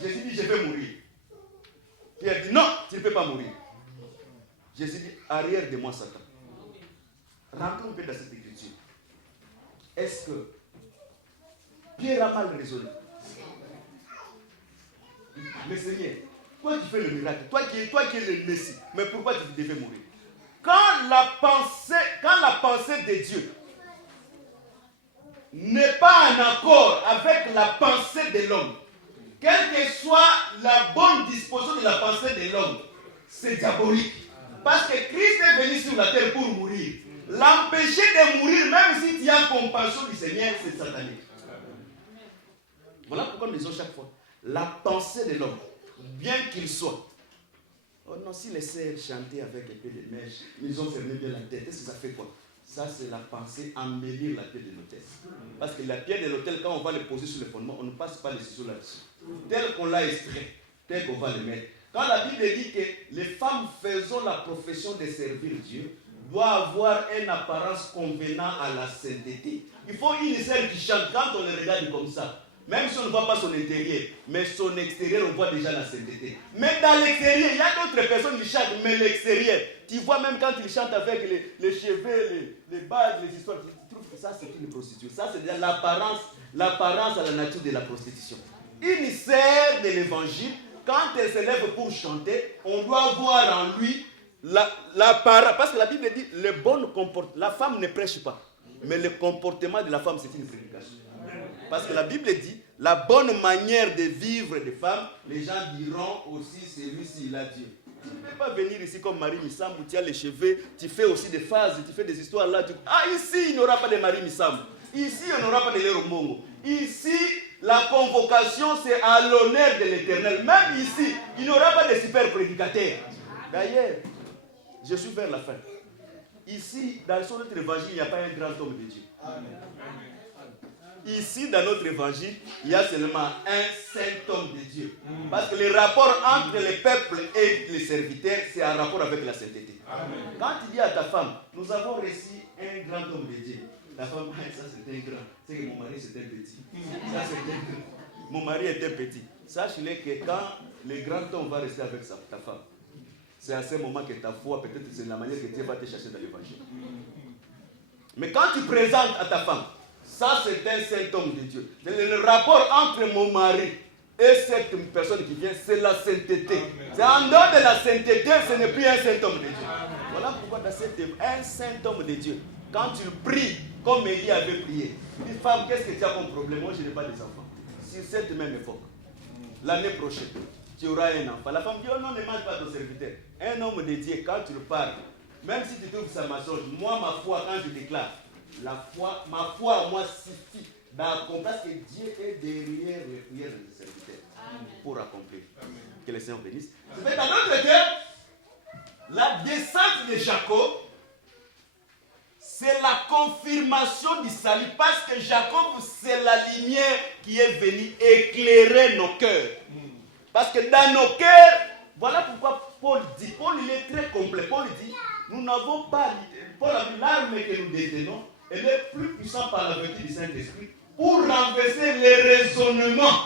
Jésus dit, je vais mourir. Pierre dit, non, tu ne peux pas mourir. Jésus dit, arrière de moi, Satan. Rentrons un peu dans cette écriture. Est-ce que Pierre a mal raisonné? Mais Seigneur, toi qui fais le miracle, toi qui es le Messie, mais pourquoi tu devais mourir? Quand la pensée de Dieu n'est pas en accord avec la pensée de l'homme, quelle que soit la bonne disposition de la pensée de l'homme, c'est diabolique. Parce que Christ est venu sur la terre pour mourir. L'empêcher de mourir, même si tu as compassion du Seigneur, c'est satanique. Voilà pourquoi nous disons chaque fois, la pensée de l'homme, bien qu'il soit. Oh non, si les sœurs chantaient avec un peu de mèche, ils ont fermé bien la tête, est-ce que ça fait quoi? Ça, c'est la pensée embellir la pierre de l'autel. Parce que la pierre de l'autel, quand on va le poser sur le fondement, on ne passe pas les ciseaux là-dessus. Tel qu'on l'a extrait, tel qu'on va le mettre. Quand la Bible dit que les femmes faisant la profession de servir Dieu doivent avoir une apparence convenant à la sainteté. Il faut une sœur qui chante quand on le regarde comme ça. Même si on ne voit pas son intérieur, mais son extérieur, on voit déjà la sainteté. Mais dans l'extérieur, il y a d'autres personnes qui chantent, mais l'extérieur, tu vois même quand ils chantent avec les cheveux, les bagues, les histoires, tu trouves que ça c'est une prostituée. Ça c'est déjà l'apparence à la nature de la prostitution. Une sœur de l'évangile, quand elle se lève pour chanter, on doit voir en lui l'apparence. Parce que la Bible dit, le bon comportement, la femme ne prêche pas, mais le comportement de la femme c'est une prédication. Parce que la Bible dit, la bonne manière de vivre des femmes, les gens diront aussi, celui-ci, il a Dieu. Tu ne peux pas venir ici comme Marie Missambou, tu as les cheveux, tu fais aussi des phases, tu fais des histoires là. Ici, il n'y aura pas de Marie Missambou. Ici, il n'y aura pas de Léro Mongo. Ici, la convocation, c'est à l'honneur de l'Éternel. Même ici, il n'y aura pas de super prédicateurs. D'ailleurs, je suis vers la fin. Ici, dans notre évangile, il n'y a pas un grand homme de Dieu. Amen. Ici, dans notre évangile, il y a seulement un saint homme de Dieu. Parce que le rapport entre le peuple et les serviteurs, c'est un rapport avec la sainteté. Amen. Quand tu dis à ta femme, nous avons reçu un grand homme de Dieu. La femme, ça c'est un grand. C'est que mon mari c'est un petit. Ça c'est un grand. Mon mari est un petit. Sache-le que quand le grand homme va rester avec ta femme, c'est à ce moment que ta foi, peut-être c'est la manière que Dieu va te chercher dans l'évangile. Mais quand tu présentes à ta femme, ça c'est un saint homme de Dieu. Le rapport entre mon mari et cette personne qui vient, c'est la sainteté. C'est en dehors de la sainteté, ce n'est plus un saint homme de Dieu. Voilà pourquoi dans cette un saint homme de Dieu, quand tu pries comme Élie avait prié, il dit, femme, qu'est-ce que tu as comme problème? Moi je n'ai pas des enfants. Sur cette même époque, l'année prochaine, tu auras un enfant. La femme dit, oh non, ne mange pas ton serviteur. Un homme de Dieu, quand tu le parles, même si tu trouves sa mensonge, moi ma foi, quand je déclare, ma foi à moi suffit d'accomplir que Dieu est derrière les prières des serviteurs pour accomplir. Amen. Que le Seigneur bénisse. C'est dans notre terme, la descente de Jacob, c'est la confirmation du salut. Parce que Jacob, c'est la lumière qui est venue éclairer nos cœurs. Parce que dans nos cœurs, voilà pourquoi Paul dit, Paul il est très complet. Paul dit, nous n'avons pas, Paul a dit, l'arme que nous détenons, elle est plus puissante par la vertu du Saint-Esprit pour renverser les raisonnements,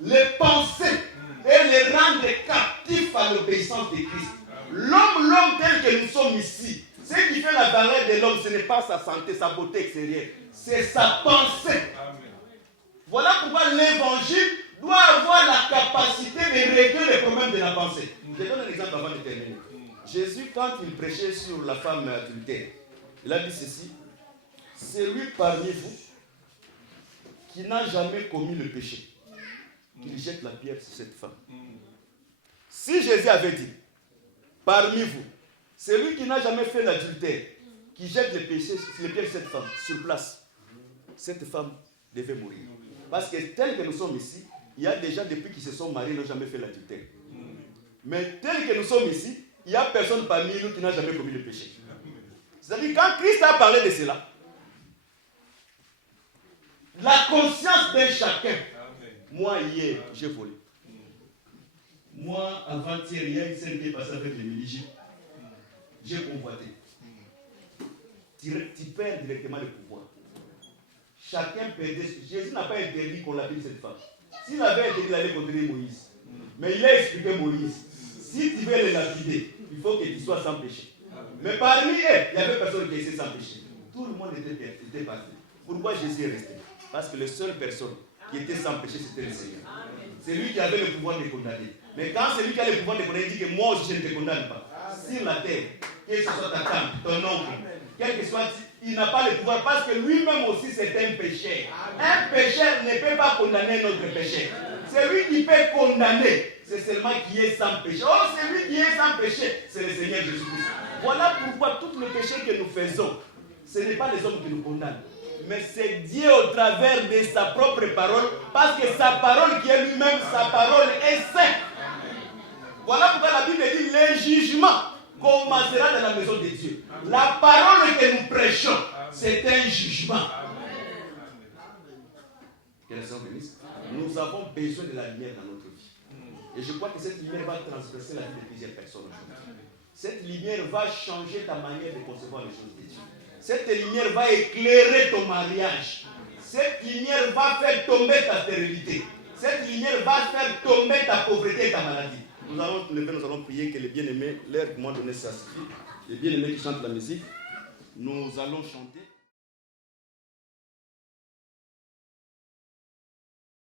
les pensées et les rendre captifs à l'obéissance de Christ. L'homme tel que nous sommes ici, ce qui fait la valeur de l'homme, ce n'est pas sa santé, sa beauté extérieure, c'est sa pensée. Voilà pourquoi l'évangile doit avoir la capacité de régler les problèmes de la pensée. Je donne un exemple avant de terminer. Jésus, quand il prêchait sur la femme adultère, il a dit ceci. Celui parmi vous qui n'a jamais commis le péché qu'il jette la pierre sur cette femme. Si Jésus avait dit, parmi vous, celui qui n'a jamais fait l'adultère, qui jette les pierres sur cette femme, sur place, cette femme devait mourir. Parce que tel que nous sommes ici, il y a des gens depuis qu'ils se sont mariés, n'ont jamais fait l'adultère. Mais tel que nous sommes ici, il n'y a personne parmi nous qui n'a jamais commis le péché. C'est-à-dire, quand Christ a parlé de cela, la conscience de chacun. Moi, hier, j'ai volé. Moi, avant-hier, il y a une scène qui est passée avec les Méligés. J'ai convoité. Tu perds directement le pouvoir. Chacun perdait. Jésus n'a pas interdit qu'on lapide cette femme. S'il avait interdit d'aller condamner Moïse, mais il a expliqué Moïse, si tu veux les lapider, il faut que tu sois sans péché. Mais parmi eux, il n'y avait personne qui était sans péché. Tout le monde était parti. Pourquoi Jésus est resté? Parce que la seule personne qui était sans péché, c'était le Seigneur. C'est lui qui avait le pouvoir de condamner. Mais quand c'est lui qui a le pouvoir de condamner, il dit que moi aussi je ne te condamne pas. Sur la terre, que ce soit ta tante, ton oncle, quel que soit, il n'a pas le pouvoir parce que lui-même aussi c'est un pécheur. Un pécheur ne peut pas condamner notre péché. Celui qui peut condamner, c'est seulement qui est sans péché. Oh, celui qui est sans péché, c'est le Seigneur Jésus-Christ. Voilà pourquoi tout le péché que nous faisons, ce n'est pas les hommes qui nous condamnent. Mais c'est Dieu au travers de sa propre parole, parce que sa parole qui est lui-même, sa parole est sainte. Voilà pourquoi la Bible dit le jugement commencera dans la maison de Dieu. La parole que nous prêchons, c'est un jugement. Que le Seigneur bénisse. Nous avons besoin de la lumière dans notre vie. Et je crois que cette lumière va transgresser la vie de plusieurs personnes aujourd'hui. Cette lumière va changer ta manière de concevoir les choses de Dieu. Cette lumière va éclairer ton mariage. Cette lumière va faire tomber ta stérilité. Cette lumière va faire tomber ta pauvreté et ta maladie. Nous allons lever, nous allons prier que les bien-aimés, l'heure que moi donné ça suffit. Les bien-aimés qui chantent la musique, nous allons chanter.